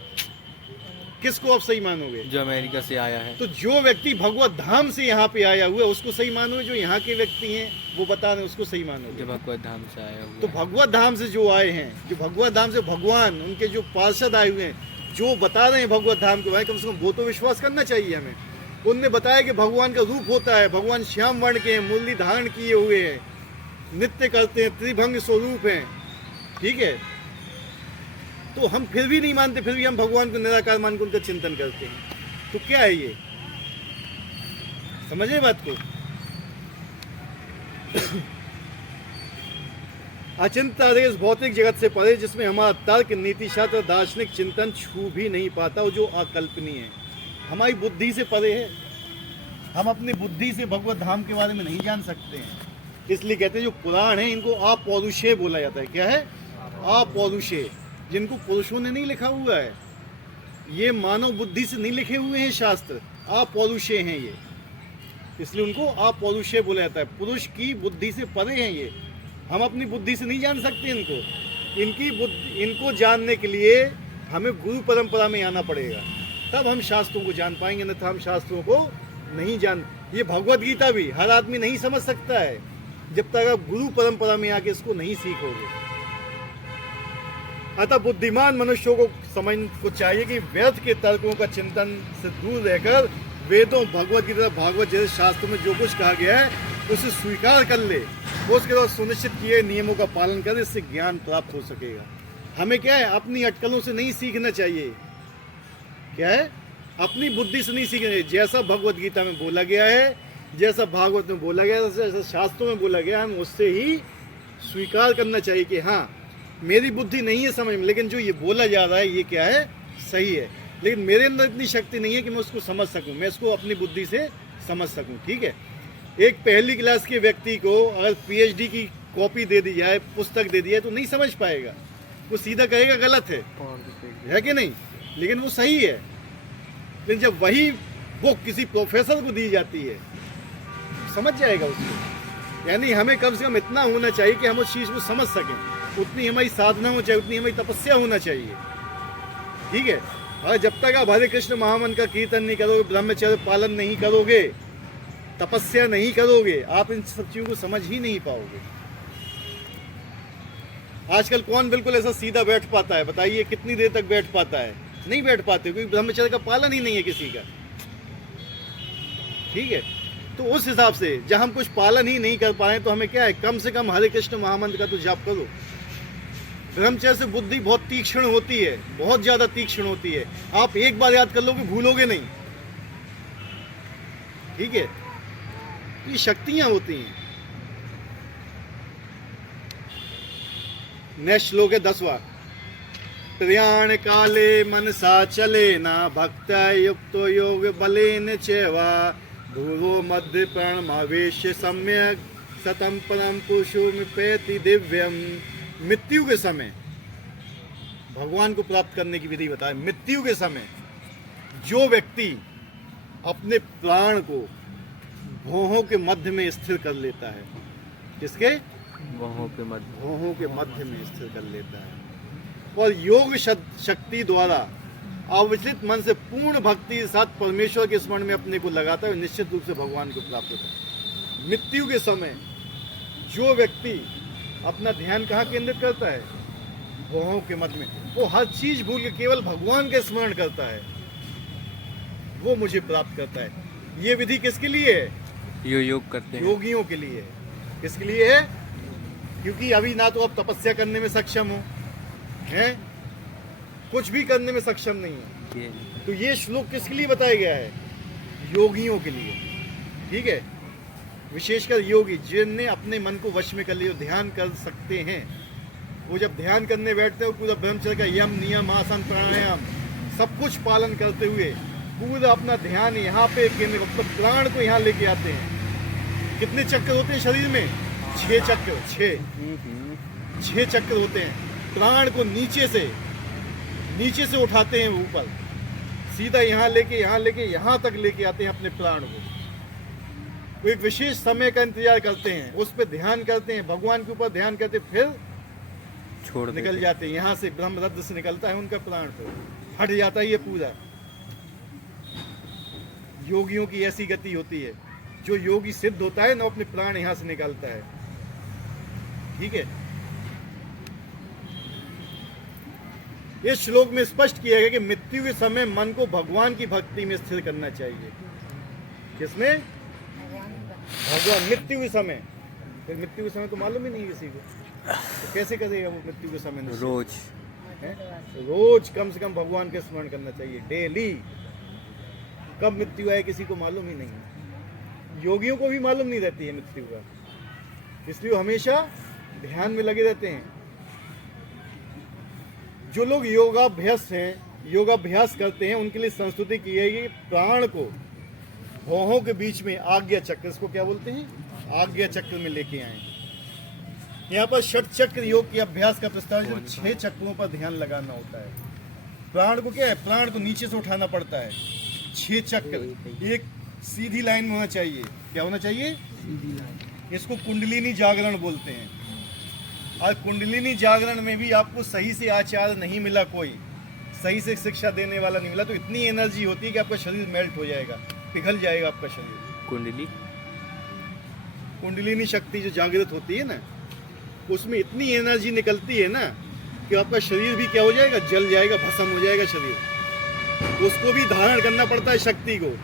किसको आप सही मानोगे? जो अमेरिका से आया है। तो जो व्यक्ति भगवत धाम से यहाँ पे आया हुआ है उसको सही मानोगे? जो यहाँ के व्यक्ति हैं वो बता रहे हैं उसको सही मानोगे? जो भगवत धाम से आया हुआ तो है। भगवत धाम से जो आए हैं, जो भगवत धाम से भगवान, उनके जो पार्षद आए हुए हैं, जो बता रहे हैं भगवत धाम के बारे में, कम से कम वो तो विश्वास करना चाहिए हमें। उनने बताया कि भगवान का रूप होता है, भगवान श्याम वर्ण के हैं, मुरली धारण किए हुए हैं, नृत्य करते हैं, त्रिभंग स्वरूप हैं, ठीक है। तो हम फिर भी नहीं मानते, फिर भी हम भगवान को निराकार मान के उनका चिंतन करते हैं। तो क्या है ये? समझे बात को? अचिंत्य देश भौतिक जगत से परे, जिसमें हमारा तर्क, नीति शास्त्र, दार्शनिक चिंतन छू भी नहीं पाता, और जो अकल्पनीय है, हमारी बुद्धि से परे है। हम अपनी बुद्धि से भगवत धाम के बारे में नहीं जान सकते हैं। इसलिए कहते हैं जो पुराण है इनको अपौरुषेय बोला जाता है। क्या है? अपौरुषेय, जिनको पुरुषों ने नहीं लिखा हुआ है, ये मानव बुद्धि से नहीं लिखे हुए हैं शास्त्र, अपौरुषेय हैं ये, इसलिए उनको अपौरुषेय बोला जाता है। पुरुष की बुद्धि से परे हैं ये, हम अपनी बुद्धि से नहीं जान सकते इनको। इनको जानने के लिए हमें गुरु परंपरा में आना पड़ेगा, तब हम शास्त्रों को जान पाएंगे, अन्यथा हम शास्त्रों को नहीं जान। ये भगवत गीता भी हर आदमी नहीं समझ सकता है जब तक आप गुरु परंपरा में आके इसको नहीं सीखोगे। अतः बुद्धिमान मनुष्यों को समझ को चाहिए कि व्यर्थ के तर्कों का चिंतन से दूर रहकर वेदों, भगवत गीता, भागवत जैसे शास्त्रों में जो कुछ कहा गया है उसे स्वीकार कर ले, उसके बाद सुनिश्चित किए नियमों का पालन कर, इससे ज्ञान प्राप्त हो सकेगा। हमें क्या है? अपनी अटकलों से नहीं सीखना चाहिए। क्या है? अपनी बुद्धि से नहीं सीखना चाहिए। जैसा भगवत गीता में बोला गया है, जैसा भागवत में बोला गया है, जैसा शास्त्रों में बोला गया है, हम उससे ही स्वीकार करना चाहिए कि हाँ मेरी बुद्धि नहीं है समझ में, लेकिन जो ये बोला जा रहा है ये क्या है? सही है, लेकिन मेरे अंदर इतनी शक्ति नहीं है कि मैं उसको समझ सकूं, मैं इसको अपनी बुद्धि से समझ सकूं। ठीक है, एक पहली क्लास के व्यक्ति को अगर पीएचडी की कॉपी दे दी जाए, पुस्तक दे दी जाए, तो नहीं समझ पाएगा, वो सीधा कहेगा गलत है कि नहीं? लेकिन वो सही है। लेकिन जब वही बुक किसी प्रोफेसर को दी जाती है, समझ जाएगा उसको। यानी हमें कम से कम इतना होना चाहिए कि हम उस चीज़ को समझ सकें, उतनी हमारी साधना हो चाहिए, उतनी हमारी तपस्या होना चाहिए। ठीक है, और जब तक आप हरे कृष्ण महामंत्र का कीर्तन नहीं करोगे, ब्रह्मचर्य पालन नहीं करोगे, तपस्या नहीं करोगे, आप इन सब चीज़ों को समझ ही नहीं पाओगे। आजकल कौन बिल्कुल ऐसा सीधा बैठ पाता है? बताइए, कितनी देर तक बैठ पाता है? नहीं बैठ पाते, क्योंकि ब्रह्मचर्य का पालन ही नहीं है किसी का। ठीक है, तो उस हिसाब से जब हम कुछ पालन ही नहीं कर पाए तो हमें क्या है? कम से कम हरे कृष्ण महामंत्र का तो जाप करो। ब्रह्मचर्य से बुद्धि बहुत तीक्ष्ण होती है, बहुत ज्यादा तीक्ष्ण होती है। आप एक बार याद कर लोगे, भूलोगे नहीं। ठीक है, ये शक्तियां होती हैं। नेक्स्ट श्लोक है 10वां। प्रयाण काले मनसा चले ना भक्त युक्त योग बलेन चेवा भूवो मध्य प्राणमावेश सम्यक सतम परम पुरुषोमिपेति दिव्यम। मृत्यु के समय भगवान को प्राप्त करने की विधि बताए। मृत्यु के समय जो व्यक्ति अपने प्राण को भौहों के मध्य में स्थिर कर लेता है, किसके? भौहों के मध्य में स्थिर कर लेता है, और योग शक्ति द्वारा अविचलित मन से पूर्ण भक्ति के साथ परमेश्वर के स्मरण में अपने को लगाता है, निश्चित रूप से भगवान को प्राप्त होता है। मृत्यु के समय जो व्यक्ति अपना ध्यान कहाँ केंद्रित करता है? भौहों के मध्य में। वो हर चीज भूल के केवल भगवान का स्मरण करता है, वो मुझे प्राप्त करता है। ये विधि किसके लिए है? योग करते हैं, योगियों के लिए है। किसके लिए है? क्योंकि अभी ना तो आप तपस्या करने में सक्षम हो, हैं, कुछ भी करने में सक्षम नहीं है। तो ये श्लोक किसके लिए बताया गया है? योगियों के लिए। ठीक है, विशेषकर योगी जिनने अपने मन को वश में कर लिया, ध्यान कर सकते हैं। वो जब ध्यान करने बैठते हो, पूरा ब्रह्मचर्य का यम नियम आसन प्राणायाम सब कुछ पालन करते हुए पूरा अपना ध्यान यहाँ पे केंद्र, मतलब प्राण को यहाँ लेके आते हैं। कितने चक्कर होते हैं शरीर में? 6 चक्कर, 6 चक्कर होते हैं। प्राण को नीचे से उठाते हैं ऊपर, सीधा यहाँ लेके यहाँ तक लेके आते हैं अपने प्राण को। वो एक विशेष समय का इंतजार करते हैं, उस पर ध्यान करते हैं, भगवान के ऊपर ध्यान करते, फिर छोड़ निकल देते। जाते हैं। यहाँ से ब्रह्मरद्र से निकलता है उनका प्राण, तो हट जाता है ये पूरा। योगियों की ऐसी गति होती है, जो योगी सिद्ध होता है ना, अपने प्राण यहाँ से निकालता है। ठीक है, इस श्लोक में स्पष्ट किया गया कि मृत्यु के समय मन को भगवान की भक्ति में स्थिर करना चाहिए। किसमें? भगवान। मृत्यु के समय, फिर मृत्यु के समय तो मालूम ही नहीं किसी को, तो कैसे करेगा वो मृत्यु के समय निश्चय? रोज हैं? रोज कम से कम भगवान का स्मरण करना चाहिए, डेली। कब मृत्यु आए किसी को मालूम ही नहीं है, योगियों को भी मालूम नहीं रहती है मृत्यु का, इसलिए वो हमेशा ध्यान में लगे रहते हैं। जो लोग योगाभ्यास करते हैं, उनके लिए संस्तुति की है कि प्राण को भौहों के बीच में आज्ञा चक्र, इसको क्या बोलते हैं, आज्ञा चक्र में लेके आए। यहाँ पर षट चक्र योग के अभ्यास का प्रस्ताव है, जब 6 चक्रों पर ध्यान लगाना होता है। प्राण को क्या है, प्राण को नीचे से उठाना पड़ता है। 6 चक्र एक सीधी लाइन में होना चाहिए। क्या होना चाहिए? इसको कुंडलिनी जागरण बोलते हैं। और कुंडलिनी जागरण में भी आपको सही से आचार्य नहीं मिला, कोई सही से शिक्षा देने वाला नहीं मिला, तो इतनी एनर्जी होती है कि आपका शरीर मेल्ट हो जाएगा, पिघल जाएगा आपका शरीर। कुंडली, कुंडलिनी शक्ति जो जागृत होती है ना, उसमें इतनी एनर्जी निकलती है ना कि आपका शरीर भी क्या हो जाएगा, जल जाएगा, भस्म हो जाएगा शरीर। उसको भी धारण करना पड़ता है शक्ति को।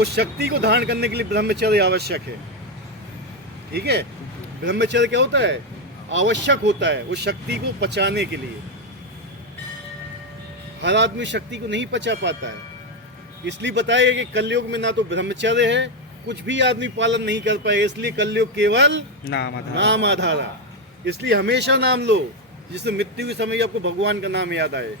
उस शक्ति को धारण करने के लिए ब्रह्मचर्य आवश्यक है। ठीक है, ब्रह्मचर्य क्या होता है, आवश्यक होता है उस शक्ति को पचाने के लिए। हर आदमी शक्ति को नहीं पचा पाता है, इसलिए बताया कि कलयुग में ना तो ब्रह्मचर्य है, कुछ भी आदमी पालन नहीं कर पाए, इसलिए कलयुग केवल नाम आधारा। इसलिए हमेशा नाम लो, जिससे मृत्यु के समय आपको भगवान का नाम याद आए।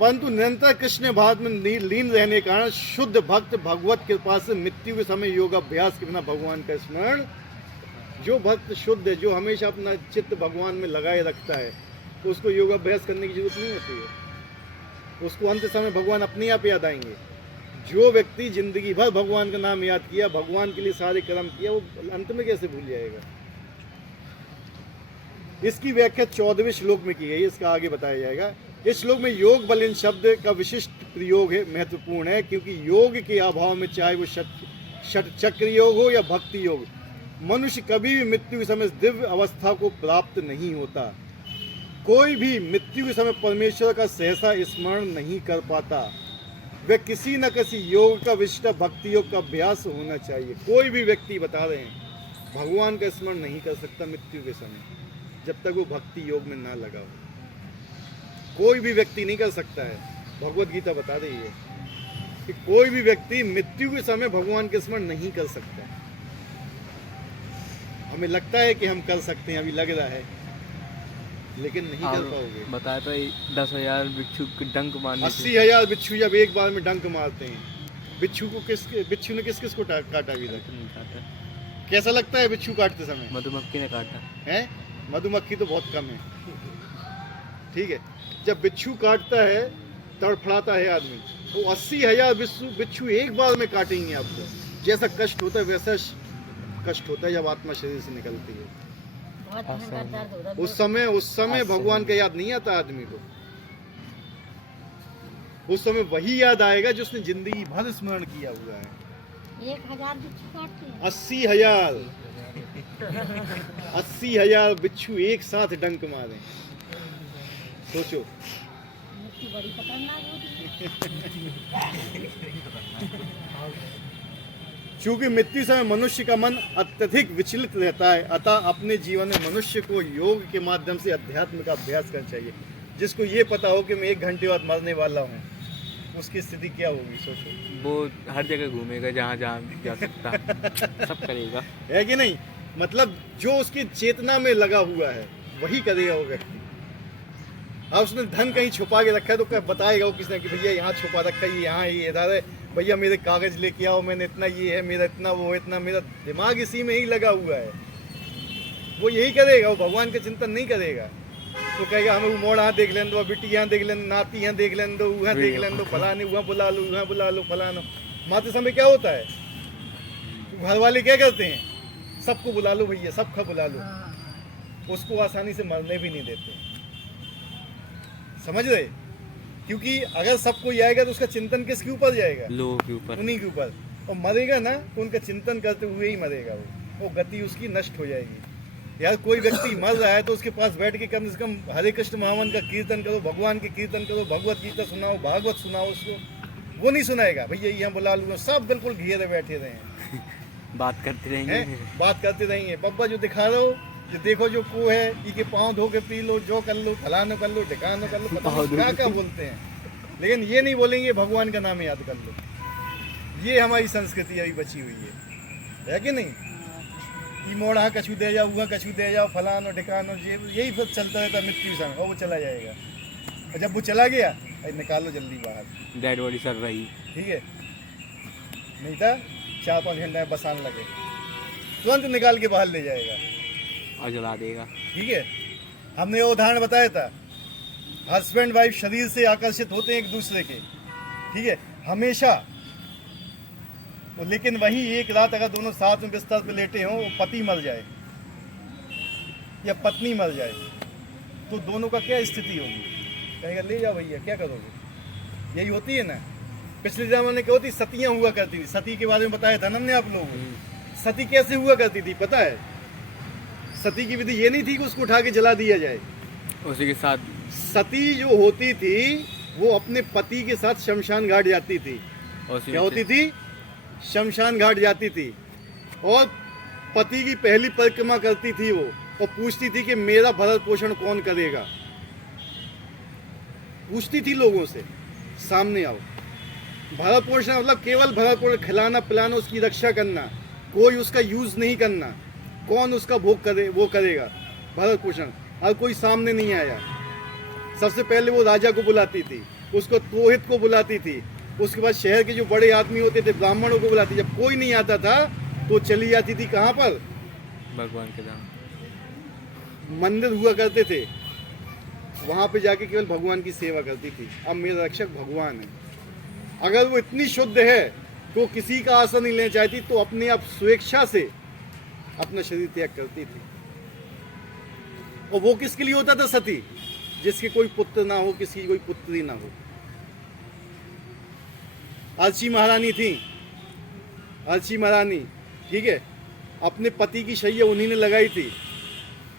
परंतु निरंतर कृष्ण भाव में लीन रहने के कारण शुद्ध भक्त भगवत कृपा से मृत्यु के समय योगाभ्यास के बिना भगवान का स्मरण, जो भक्त शुद्ध है, जो हमेशा अपना चित्त भगवान में लगाए रखता है, तो उसको योगाभ्यास करने की जरूरत नहीं होती है। उसको अंत समय भगवान अपने आप याद आएंगे। जो व्यक्ति जिंदगी भर भगवान का नाम याद किया, भगवान के लिए सारे कर्म किया, वो अंत में कैसे भूल जाएगा? इसकी व्याख्या 14वें श्लोक में की गई है, इसका आगे बताया जाएगा। इस श्लोक में योग बल इन शब्द का विशिष्ट प्रयोग है, महत्वपूर्ण है, क्योंकि योग के अभाव में चाहे वो षट चक्र योग हो या भक्ति योग, मनुष्य कभी भी मृत्यु के समय दिव्य अवस्था को प्राप्त नहीं होता। कोई भी मृत्यु के समय परमेश्वर का सहसा स्मरण नहीं कर पाता। वे किसी न किसी योग का विशिष्ट भक्ति योग का अभ्यास होना चाहिए। कोई भी व्यक्ति बता रहे हैं भगवान का स्मरण नहीं कर सकता मृत्यु के समय, जब तक वो भक्ति योग में ना लगा हो। कोई भी व्यक्ति नहीं कर सकता है। भगवत गीता बता रही है कि कोई भी व्यक्ति मृत्यु के समय भगवान के स्मरण नहीं कर सकता। हमें लगता है कि हम कर सकते हैं, अभी लग रहा है, लेकिन नहीं कर पाओगे। बताया तो 10,000 बिच्छू के डंक मारने 80,000 बिच्छू जब एक बार में डंक मारते हैं, बिच्छू ने किस किस को काटा अभी तक? कैसा लगता है बिच्छू काटते समय? मधुमक्खी ने काटा है, मधुमक्खी तो बहुत कम है। ठीक है, जब बिच्छू काटता है, तड़फड़ाता है आदमी, वो 80,000 बिच्छू एक बार में काटेंगे आपको। जैसा कष्ट होता है वैसा कष्ट होता है जब आत्मा शरीर से निकलती है। उस समय भगवान का याद नहीं आता आदमी को। उस समय वही याद आएगा जो उसने जिंदगी भर स्मरण किया हुआ है। 1,000 बिच्छू काटते हैं। 80,000 बिच्छू एक साथ डंक मारे, सोचो। मृत्यु बड़ी खतरनाक होती है। चूंकि मृत्यु समय मनुष्य का मन अत्यधिक विचलित रहता है, अतः अपने जीवन में मनुष्य को योग के माध्यम से अध्यात्म का अभ्यास करना चाहिए। जिसको ये पता हो कि मैं 1 घंटे बाद मरने वाला हूँ, उसकी स्थिति क्या होगी सोचो। वो हर जगह घूमेगा, जहाँ जहाँ जा सकता सब करेगा, है कि नहीं? मतलब जो उसकी चेतना में लगा हुआ है वही करेगा वो व्यक्ति। अब उसने धन कहीं छुपा के रखा है तो क्या बताएगा वो किसी ने कि भैया यहाँ छुपा रखा है, यहाँ ये इधर है, भैया मेरे कागज लेके आओ, मैंने इतना ये है, मेरा इतना वो है, इतना मेरा दिमाग इसी में ही लगा हुआ है। वो यही करेगा, वो भगवान का चिंतन नहीं करेगा। तो कहेगा हमें वो मोड़ यहाँ देख लें दो, बिटी यहाँ देख लें, नाती यहाँ देख लें दो, वहाँ देख लें दो, फलाने वहाँ बुला लो, वहाँ बुला लो, फलाना। मारते समय क्या होता है, घर वाले क्या करते हैं, सबको बुला लो भैया, सबका बुला लो, उसको आसानी से मरने भी नहीं देते, समझ रहे? क्योंकि अगर सब कोई आएगा तो उसका चिंतन किसके ऊपर जाएगा, लोगों के ऊपर। उन्हीं के ऊपर, और मरेगा ना तो उनका चिंतन करते हुए ही मरेगा, वो गति उसकी नष्ट हो जाएगी। यार कोई व्यक्ति मर रहा है तो उसके पास बैठ के कम से कम हरे कृष्ण महामंत्र का कीर्तन करो, भगवान के कीर्तन करो, भगवत गीता सुनाओ, भागवत सुनाओ उसको, वो नहीं सुनाएगा, भैया यहाँ बुला लूंगा, सब बिल्कुल घेरे बैठे रहे हैं, बात करते रहेंगे। बात करते रहेंगे, बब्बा जो दिखा रहे हो, जो देखो जो को है, ई के पाँव धो के पी लो, जो कर लो, फलानो कर लो, ढिकानो कर लो, पता नहीं क्या क्या बोलते हैं, लेकिन ये नहीं बोलेंगे भगवान का नाम याद कर लो। ये हमारी संस्कृति अभी बची हुई है कि नहीं? ई मोड़ा कछू दे जाओ, हुआ कछू दे जाओ, फलानो ढिकानो, यही फिर चलता रहता है मृत्यु समय, और वो चला जाएगा, और जब वो चला गया निकालो जल्दी बाहर, डेड बॉडी सर रही, ठीक है, नहीं था 4-5 घंटे में बसान लगे, तुरंत निकाल के बाहर ले जाएगा और जला देगा। ठीक है, हमने वो उदाहरण बताया था, हस्बैंड वाइफ शरीर से आकर्षित होते हैं एक दूसरे के, ठीक है, हमेशा, तो लेकिन वही एक रात अगर दोनों साथ में बिस्तर पे लेटे हों, पति मर जाए या पत्नी मर जाए, तो दोनों का क्या स्थिति होगी? कहेगा ले जाओ भैया, क्या करोगे? यही होती है ना। पिछले जमाने में क्या होती, सतियां हुआ करती थी, सती के बारे में बताया था ना हमने आप लोगों को। सती कैसे हुआ करती थी पता है? सती की विधि ये नहीं थी कि उसको उठा के जला दिया जाए, उसी के साथ सती जो होती थी वो अपने पति के साथ शमशान घाट जाती थी। क्या होती थी? शमशान घाट जाती थी और पति की पहली परिक्रमा करती थी वो, और पूछती थी कि मेरा भरण पोषण कौन करेगा। पूछती थी लोगों से, सामने आओ। भरण पोषण मतलब केवल भरण पोषण, खिलाना पिलाना, उसकी रक्षा करना, कोई उसका यूज नहीं करना, कौन उसका भोग करे वो करेगा भरण पोषण। और कोई सामने नहीं आया, सबसे पहले वो राजा को बुलाती थी, उसको पुरोहित को बुलाती थी, उसके बाद शहर के जो बड़े आदमी होते थे ब्राह्मणों को बुलाती। जब कोई नहीं आता था तो चली जाती थी कहाँ पर? भगवान के धाम, मंदिर हुआ करते थे, वहां पे जाके केवल भगवान की सेवा करती थी। अब मेरा रक्षक भगवान है। अगर वो इतनी शुद्ध है तो किसी का आसन नहीं लेना चाहती, तो अपने आप स्वेच्छा से अपना शरीर त्याग करती थी। और वो किसके लिए होता था सती? जिसके कोई पुत्र ना हो, किसी की कोई पुत्री ना हो। अलसी महारानी थी, अलसी महारानी, ठीक है, अपने पति की शैया उन्हीं ने लगाई थी,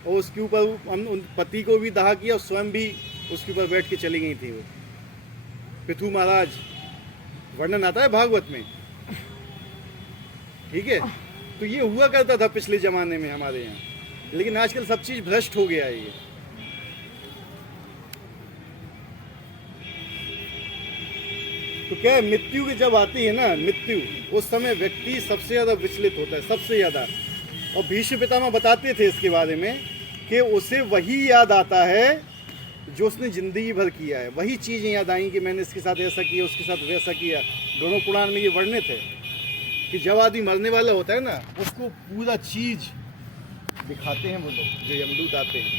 और उसके ऊपर हम उन पति को भी दाह किया और स्वयं भी उसके ऊपर बैठ के चली गई थी वो। पृथु महाराज, वर्णन आता है भागवत में, ठीक है। तो ये हुआ करता था पिछले जमाने में हमारे यहाँ, लेकिन आजकल सब चीज भ्रष्ट हो गया है ये। तो क्या है, मृत्यु की जब आती है ना मृत्यु, उस समय व्यक्ति सबसे ज्यादा विचलित होता है, सबसे ज्यादा। और भीष्म पितामह बताते थे इसके बारे में कि उसे वही याद आता है जो उसने जिंदगी भर किया है। वही चीजें याद आई कि मैंने इसके साथ ऐसा किया, उसके साथ वैसा किया। दोनों पुराण में ये वर्णित है कि जब आदमी मरने वाला होता है ना, उसको पूरा चीज दिखाते हैं वो लोग, जो यमदूत आते हैं,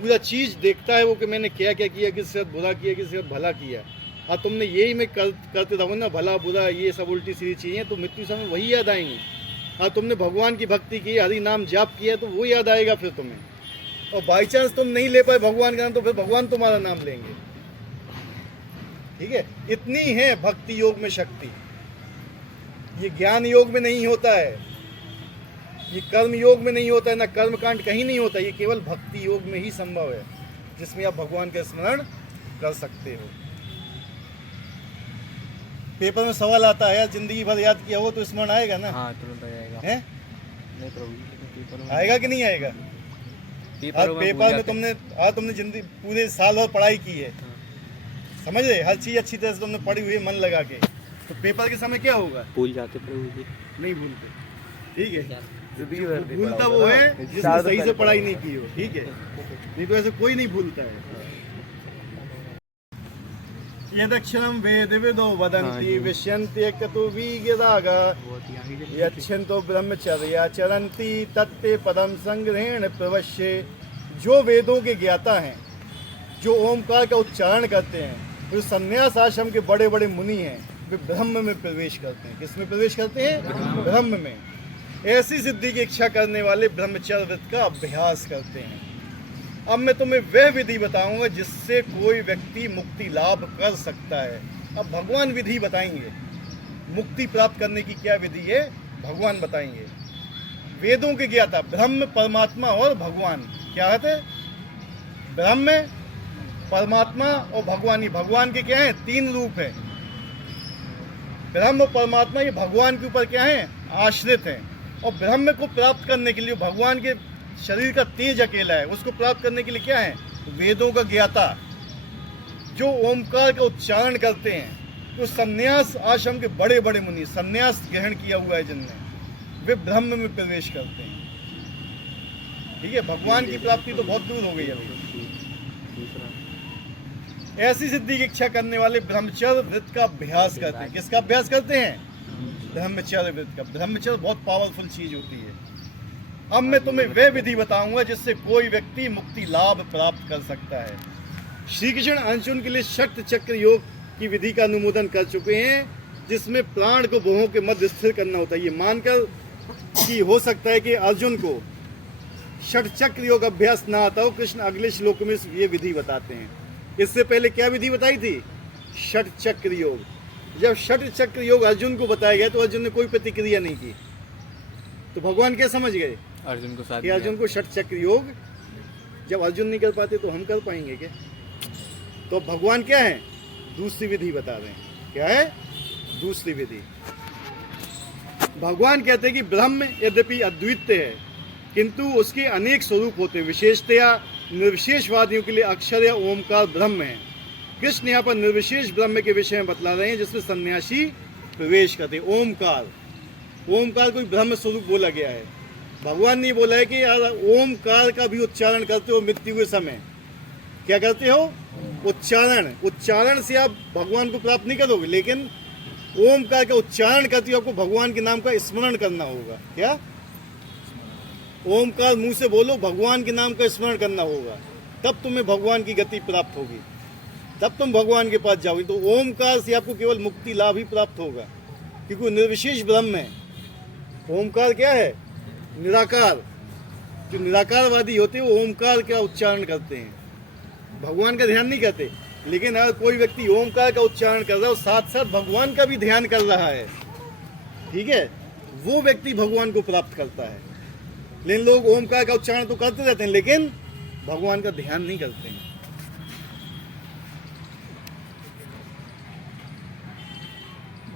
पूरा चीज देखता है वो कि मैंने क्या क्या किया, किसके साथ बुरा किया, किसके साथ भला किया। हाँ, तुमने यही में करते रहो ना, भला बुरा ये सब उल्टी सीधी चीजें, तो मृत्यु समय वही याद आएंगी। हाँ, तुमने भगवान की भक्ति की, हरि नाम जाप किया, तो वो याद आएगा फिर तुम्हें। और बाई चांस तुम नहीं ले पाए भगवान का नाम, तो फिर भगवान तुम्हारा नाम लेंगे। ठीक है, इतनी है भक्ति योग में शक्ति। ये ज्ञान योग में नहीं होता है, ये कर्म योग में नहीं होता है, ना कर्म कांड कहीं नहीं होता। ये केवल भक्ति योग में ही संभव है, जिसमें आप भगवान का स्मरण कर सकते हो। पेपर में सवाल आता है, जिंदगी भर याद किया हो तो स्मरण आएगा ना? हाँ, तुरंत आ जाएगा। है? नहीं प्रभु, आएगा कि नहीं आएगा? पेपर में तुमने जिंदगी पूरे साल भर पढ़ाई की है, समझ रहे, हर चीज अच्छी तरह से तुमने पढ़ी हुई है मन लगा के, तो पेपर के समय क्या होगा? भूल जाते प्रभु जी। नहीं भूलते, ठीक है। भूलता वो है जिसने सही से पढ़ाई नहीं की हो, ठीक है, नहीं तो ऐसे कोई नहीं भूलता है। यदक्षरम वेद विदो वदन्ति विश्यन्ति एकतो विगिरागा यच्छन्तो ब्रह्मचर्या चरन्ति तत्ते पदम संग्रहेण प्रवश्ये। जो वेदों के ज्ञाता हैं, जो ओमकार का उच्चारण करते हैं, जो संन्यास आश्रम के बड़े बड़े मुनि हैं, वे ब्रह्म में प्रवेश करते हैं। किस में प्रवेश करते हैं? ब्रह्म में। ऐसी सिद्धि की इच्छा करने वाले ब्रह्मचर्य व्रत का अभ्यास करते हैं। अब मैं तुम्हें वह विधि बताऊंगा जिससे कोई व्यक्ति मुक्ति लाभ कर सकता है। अब भगवान विधि बताएंगे, मुक्ति प्राप्त करने की क्या विधि है भगवान बताएंगे। वेदों के ज्ञाता ब्रह्म, परमात्मा और भगवान, क्या है? ब्रह्म, परमात्मा और भगवान। ये भगवान के क्या है? 3 रूप है। ब्रह्म और परमात्मा ये भगवान के ऊपर क्या है? आश्रित हैं। और ब्रह्म को प्राप्त करने के लिए भगवान के शरीर का तेज अकेला है, उसको प्राप्त करने के लिए क्या है? वेदों का ज्ञाता जो ओमकार का उच्चारण करते हैं। तो संन्यास आश्रम के बड़े बड़े मुनि, संन्यास ग्रहण किया हुआ है जिनने, वे ब्रह्म में प्रवेश करते हैं। ठीक है, भगवान की प्राप्ति तो बहुत दूर हो गई अभी। ऐसी सिद्धि की इच्छा करने वाले ब्रह्मचर्य व्रत का अभ्यास करते हैं। किसका अभ्यास करते हैं? ब्रह्मचर्य व्रत का। ब्रह्मचर्य बहुत पावरफुल चीज होती है। अब मैं तुम्हें वह विधि बताऊंगा जिससे कोई व्यक्ति मुक्ति लाभ प्राप्त कर सकता है। श्री कृष्ण अर्जुन के लिए षट चक्र योग की विधि का अनुमोदन कर चुके हैं, जिसमें प्राण को भुवों के मध्य स्थिर करना होता है। ये मानकर कि हो सकता है कि अर्जुन को षट चक्र योग अभ्यास ना आता हो, कृष्ण अगले श्लोक में ये विधि बताते हैं। इससे पहले क्या विधि बताई थी? षट चक्र योग। जब षट चक्र योग अर्जुन को बताया गया तो अर्जुन ने कोई प्रतिक्रिया नहीं की, तो भगवान क्या समझ गए? अर्जुन को साथ कि अर्जुन को षट चक्र योग जब अर्जुन नहीं कर पाते तो हम कर पाएंगे क्या? तो भगवान क्या है? दूसरी विधि बता रहे हैं। क्या है? दूसरी विधि। भगवान कहते हैं कि ब्रह्म यद्यपि अद्वितीय है, किंतु उसके अनेक स्वरूप होते हैं। विशेषतया निर्विशेषवादियों के लिए अक्षर या ओमकार ब्रह्म है। कृष्ण यहाँ पर निर्विशेष ब्रह्म के विषय में बतला रहे हैं, जिसमें सन्यासी प्रवेश करते हैं। ओमकार, ओमकार कोई ब्रह्म स्वरूप बोला गया है। भगवान ने बोला है कि यार ओमकार का भी उच्चारण करते हो मृत्यु के समय। क्या करते हो? उच्चारण। उच्चारण से आप भगवान को प्राप्त नहीं करोगे, लेकिन ओमकार का उच्चारण करते हो आपको भगवान के नाम का स्मरण करना होगा। क्या? ओमकार मुंह से बोलो, भगवान के नाम का स्मरण करना होगा, तब तुम्हें भगवान की गति प्राप्त होगी, तब तुम भगवान के पास जाओगे। तो ओमकार से आपको केवल मुक्ति लाभ ही प्राप्त होगा, क्योंकि निर्विशेष ब्रह्म है। ओमकार क्या है? निराकार। जो निराकारवादी होते हैं वो ओमकार का उच्चारण करते हैं, भगवान का ध्यान नहीं करते। लेकिन अगर कोई व्यक्ति ओमकार का उच्चारण कर रहा है और साथ साथ भगवान का भी ध्यान कर रहा है, ठीक है, वो व्यक्ति भगवान को प्राप्त करता है। लेकिन लोग ओमकार का उच्चारण तो करते रहते हैं, लेकिन भगवान का ध्यान नहीं करते हैं।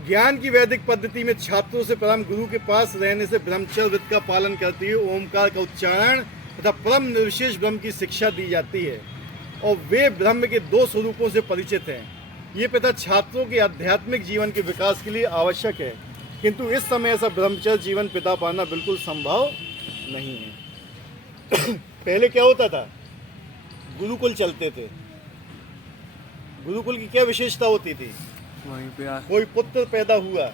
ज्ञान की वैदिक पद्धति में छात्रों से परम गुरु के पास रहने से ब्रह्मचर्य व्रत का पालन करते हुए ओमकार का उच्चारण तथा परम निर्विशेष ब्रह्म की शिक्षा दी जाती है, और वे ब्रह्म के 2 स्वरूपों से परिचित हैं। ये पिता छात्रों के आध्यात्मिक जीवन के विकास के लिए आवश्यक है, किंतु इस समय ऐसा ब्रह्मचर्य जीवन पिता पाना बिल्कुल संभव नहीं है। पहले क्या होता था? गुरुकुल चलते थे। गुरुकुल की क्या विशेषता होती थी? वहीं पे कोई पुत्र पैदा हुआ,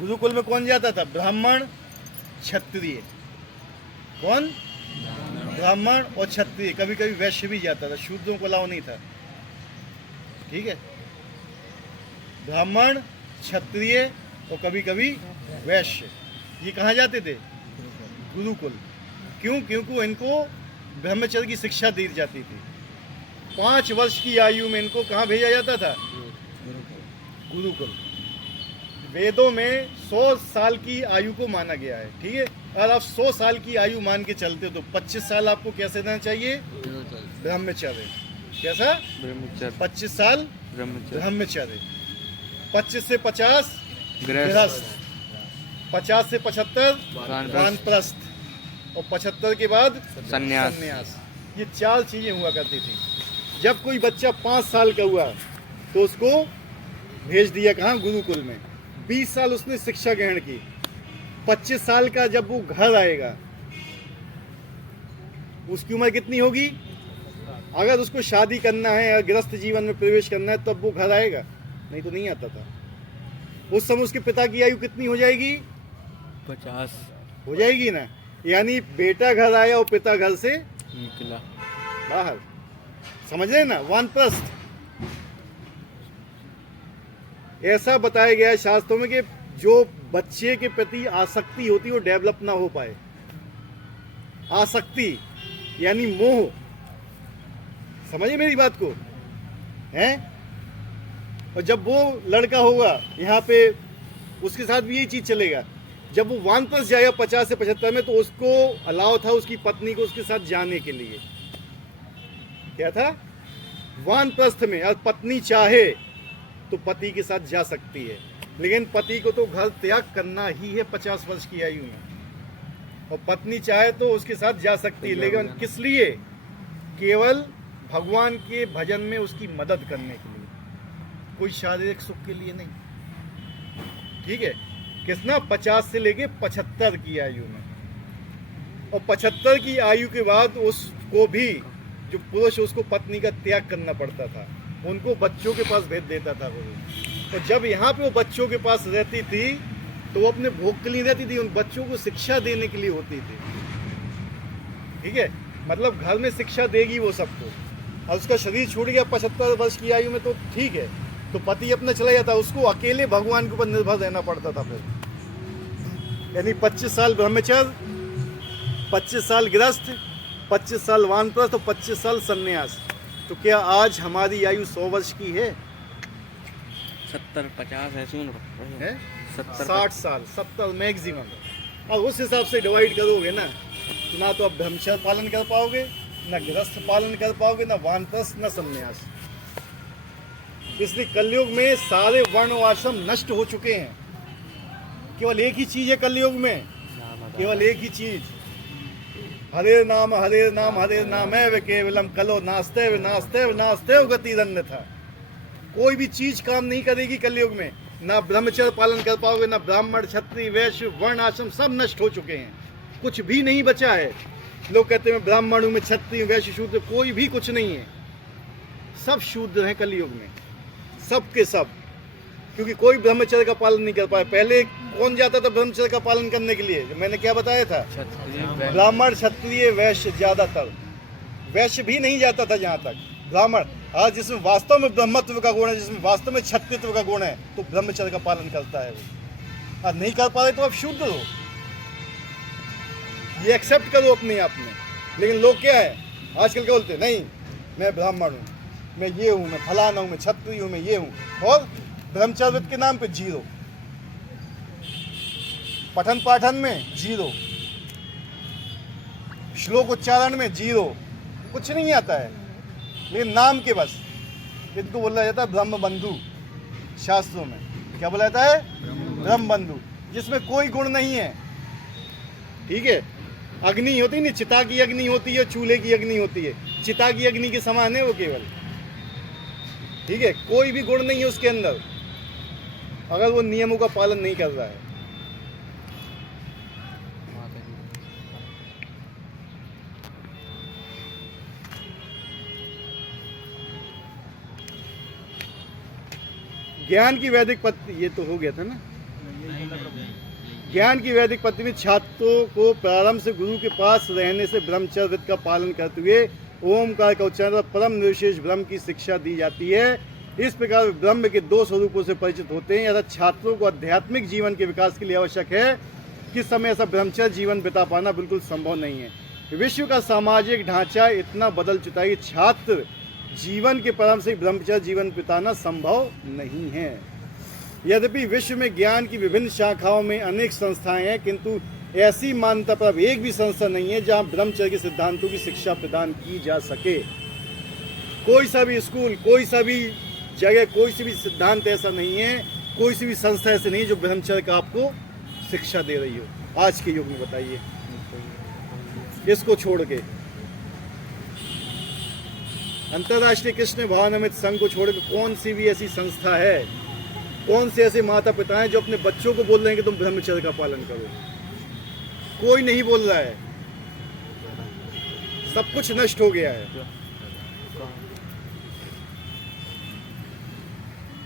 गुरुकुल में कौन जाता था? ब्राह्मण, क्षत्रिय। कौन? ब्राह्मण और क्षत्रिय। कभी कभी वैश्य भी जाता था, शूद्रों को अलाउ नहीं था। ठीक है, ब्राह्मण, क्षत्रिय और कभी कभी वैश्य, ये कहाँ जाते थे? गुरुकुल। क्यों? क्योंकि इनको ब्रह्मचर्य की शिक्षा दी जाती थी। 5 वर्ष की आयु में इनको कहाँ भेजा जाता था? गुरुकुल। वेदों में 100 साल की आयु को माना गया है। ठीक है, अगर आप 100 साल की आयु मान के चलते हो तो 25 साल आपको कैसे देना चाहिए? ब्रह्मचर्य। कैसा? ब्रह्मचर्य। 25 साल ब्रह्मचर्य, 25 से 50 गृहस्थ, 50 से 75 वानप्रस्थ, और 75 के बाद संन्यास। ये 4 चीजें हुआ करती थी। जब कोई बच्चा 5 साल का हुआ तो उसको भेज दिया कहाँ? गुरुकुल में। 20 साल उसने शिक्षा ग्रहण की। 25 साल का जब वो घर आएगा, उसकी उम्र कितनी होगी? अगर उसको शादी करना है या गृहस्थ जीवन में प्रवेश करना है तब वो घर आएगा, नहीं तो नहीं आता था। उस समय उसके पिता की आयु कितनी हो जाएगी? 50 हो जाएगी ना। यानी बेटा घर आया और पिता घर से निकला बाहर। समझ रहे ना? वानप्रस्थ। ऐसा बताया गया है शास्त्रों में कि जो बच्चे के प्रति आसक्ति होती है वो डेवलप ना हो पाए। आसक्ति यानी मोह, समझिए मेरी बात को, हैं? और जब वो लड़का होगा यहाँ पे, उसके साथ भी यही चीज चलेगा। जब वो वानप्रस्थ जाएगा 50 से 75 में, तो उसको अलाउ था उसकी पत्नी को उसके साथ जाने के लिए। क्या था? वानप्रस्थ में। और पत्नी चाहे तो पति के साथ जा सकती है, लेकिन पति को तो घर त्याग करना ही है 50 वर्ष की आयु में। और पत्नी चाहे तो उसके साथ जा सकती है, लेकिन किस लिए? केवल भगवान के भजन में उसकी मदद करने के लिए, कोई शारीरिक सुख के लिए नहीं। ठीक है? कितना? 50 से लेके 75 की आयु में। और 75 की आयु के बाद उसको भी, जो पुरुष, उसको पत्नी का त्याग करना पड़ता था, उनको बच्चों के पास भेज देता था वो। और जब यहाँ पे वो बच्चों के पास रहती थी तो वो अपने भोग के लिए रहती थी, उन बच्चों को शिक्षा देने के लिए होती थी। ठीक है? मतलब घर में शिक्षा देगी वो सबको। और उसका शरीर छूट गया 75 वर्ष की आयु में, तो ठीक है, तो पति अपना चला जाता, उसको अकेले भगवान के ऊपर निर्भर रहना पड़ता था फिर। यानी 25 साल ब्रह्मचर्य, 25 साल गृहस्थ, 25 साल वानप्रस्थ और 25 साल संन्यास। तो क्या आज हमारी आयु 100 वर्ष की है? 70-50 है, सुन है? 70 60 साल, 70 मैक्सिमम। और उस हिसाब से डिवाइड करोगे ना, तो ना तो आप ब्रह्मचर्य पालन कर पाओगे, ना गृहस्थ पालन कर पाओगे, ना वानप्रस्थ, ना संन्यास। इसलिए कलयुग में सारे वर्ण और आश्रम नष्ट हो चुके हैं। केवल एक ही चीज है कलयुग में, केवल एक ही चीज, हरे नाम हरे नाम हरे नाम एव केवलम कलो नास्तेव नास्तेव नास्तेव गतिरन्यथा। कोई भी चीज काम नहीं करेगी कलयुग में। ना ब्रह्मचर्य पालन कर पाओगे, ना ब्राह्मण क्षत्रिय वैश्य वर्ण आश्रम, सब नष्ट हो चुके हैं, कुछ भी नहीं बचा है। लोग कहते हैं ब्राह्मण हूं, मैं क्षत्रिय वैश्य शूद्र, कोई भी कुछ नहीं है, सब शूद्र हैं कलयुग में, सब के सब। क्योंकि कोई ब्रह्मचर्य का पालन नहीं कर पाया। पहले कौन जाता था ब्रह्मचर्य का पालन करने के लिए? मैंने क्या बताया था? ब्राह्मण क्षत्रिय वैश्य, ज्यादातर वैश्य भी नहीं जाता था जहां तक ब्राह्मण। आज जिसमें वास्तव में ब्रह्मत्व का गुण है, जिसमें वास्तव में क्षत्रियत्व का गुण है, तो ब्रह्मचर्य का पालन करता है वो। और नहीं कर पा रहे तो आप शूद्र हो, ये एक्सेप्ट करो अपने आप में। लेकिन लोग क्या है आजकल क्या बोलते हैं? नहीं, मैं ब्राह्मण हूँ, मैं ये हूँ, मैं फलाना हूँ, मैं क्षत्रिय हूँ, मैं ये हूँ। और ब्रह्मचर्य के नाम पे 0, पठन पाठन में 0, श्लोक उच्चारण में 0, कुछ नहीं आता है, लेकिन नाम के बस। इनको बोला जाता है ब्रह्म बंधु। शास्त्रों में क्या बोला जाता है? ब्रह्म बंधु, जिसमें कोई गुण नहीं है। ठीक है? अग्नि होती नहीं, चिता की अग्नि होती है, चूल्हे की अग्नि होती है, चिता की अग्नि के समान है वो केवल। ठीक है? कोई भी गुण नहीं है उसके अंदर, अगर वो नियमों का पालन नहीं कर रहा है। ज्ञान की वैदिक पद्धति, ये तो हो गया था ना। ज्ञान की वैदिक पद्धति में छात्रों को प्रारंभ से गुरु के पास रहने से ब्रह्मचर्य का पालन करते हुए ओमकार का उच्चारण, परम निर्विशेष ब्रह्म की शिक्षा दी जाती है। इस प्रकार ब्रह्म के 2 स्वरूपों से परिचित होते हैं। अर्थात छात्रों को आध्यात्मिक जीवन के विकास के लिए आवश्यक है कि समय ऐसा ब्रह्मचर्य जीवन बिता पाना बिल्कुल संभव नहीं है। विश्व का सामाजिक ढांचा इतना बदल चुका है कि छात्र जीवन के प्रारंभ से ब्रह्मचर्य जीवन बिताना संभव नहीं है। यद्यपि विश्व में ज्ञान की विभिन्न शाखाओं में अनेक संस्थाएं हैं, किंतु ऐसी मान्यता पर एक भी संस्था नहीं है जहां ब्रह्मचर्य के सिद्धांतों की शिक्षा प्रदान की जा सके। कोई सा भी स्कूल, कोई सा भी जगह, कोई सी भी सिद्धांत ऐसा नहीं है, कोई सी भी संस्था ऐसी नहीं जो ब्रह्मचर्य का आपको शिक्षा दे रही हो आज के युग में। बताइए, इसको छोड़ के अंतर्राष्ट्रीय कृष्ण भावनामृत संघ को छोड़ के कौन सी भी ऐसी संस्था है, कौन से ऐसे माता पिता हैं जो अपने बच्चों को बोल रहे हैं कि तुम ब्रह्मचर्य का पालन करो? कोई नहीं बोल रहा है, सब कुछ नष्ट हो गया है।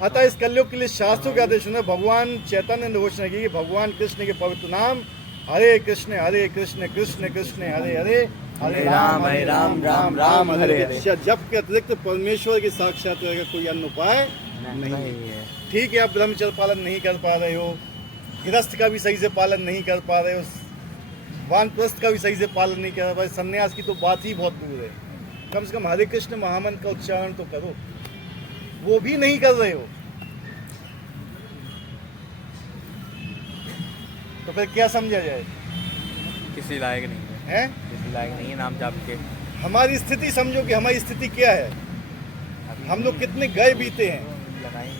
अतः इस कलयुग के लिए शास्त्रों के आदेश है, भगवान चैतन्य ने घोषणा की कि भगवान कृष्ण के पवित्र नाम हरे कृष्ण कृष्ण कृष्ण हरे हरे, हरे राम राम राम हरे हरे। जब के अतिरिक्त परमेश्वर के साक्षात्कार का कोई अन्य उपाय नहीं है। ठीक है, आप ब्रह्मचर्य पालन नहीं कर पा रहे हो, गृहस्थ का भी सही से पालन नहीं कर पा रहे हो, वानप्रस्थ का भी सही से पालन नहीं कर पाए, संन्यास की तो बात ही बहुत दूर है। कम से कम हरे कृष्ण महामंत्र का उच्चारण तो करो, वो भी नहीं कर रहे हो तो फिर क्या समझा जाए? किसी लायक नहीं है, हैं? किसी लायक नहीं है नाम जाप के। हमारी स्थिति समझो कि हमारी स्थिति क्या है। हम लोग कितने गए बीते हैं लगाई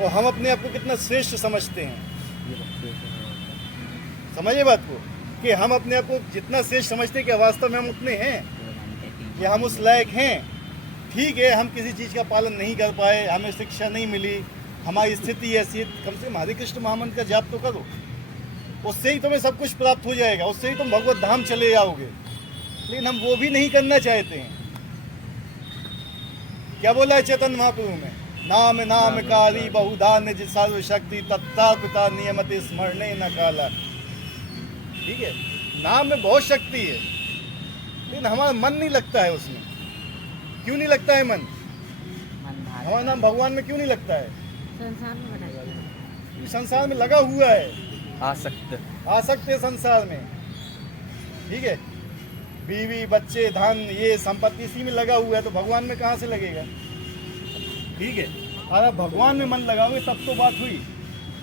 और हम अपने आप को कितना श्रेष्ठ समझते हैं। ये बच्चे समझिए बात को कि हम अपने आप को जितना श्रेष्ठ समझते हैं कि वास्तव में हम उतने हैं कि हम उस लायक हैं। ठीक है, हम किसी चीज़ का पालन नहीं कर पाए, हमें शिक्षा नहीं मिली, हमारी स्थिति ऐसी है, कम से कम हरे कृष्ण महामंत्र का जाप तो करो, उससे ही तुम्हें सब कुछ प्राप्त हो जाएगा, उससे ही तुम भगवत धाम चले जाओगे। लेकिन हम वो भी नहीं करना चाहते हैं। क्या बोला है चैतन्य महाप्रभु में? नाम नामकारी बहुधा निज सर्वशक्ति तत्ता पिता नियमते स्मरणे न काला। ठीक है, नाम में बहुत शक्ति है, लेकिन हमारा मन नहीं लगता है उसमें। क्यों नहीं लगता है मन? मन भाग हमारा नाम भगवान में क्यों नहीं लगता है? संसार में बनाया ये संसार में लगा हुआ है, आसक्त है संसार में। ठीक है, बीवी बच्चे धन ये संपत्ति इसी में लगा हुआ है, तो भगवान में कहाँ से लगेगा? ठीक है, अगर आप भगवान में मन लगाओगे तब तो बात हुई,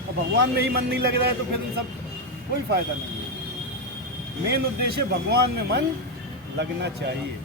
और भगवान में ही मन नहीं लग रहा है तो फिर इन सब कोई फायदा नहीं है। मेन उद्देश्य भगवान में मन लगना चाहिए।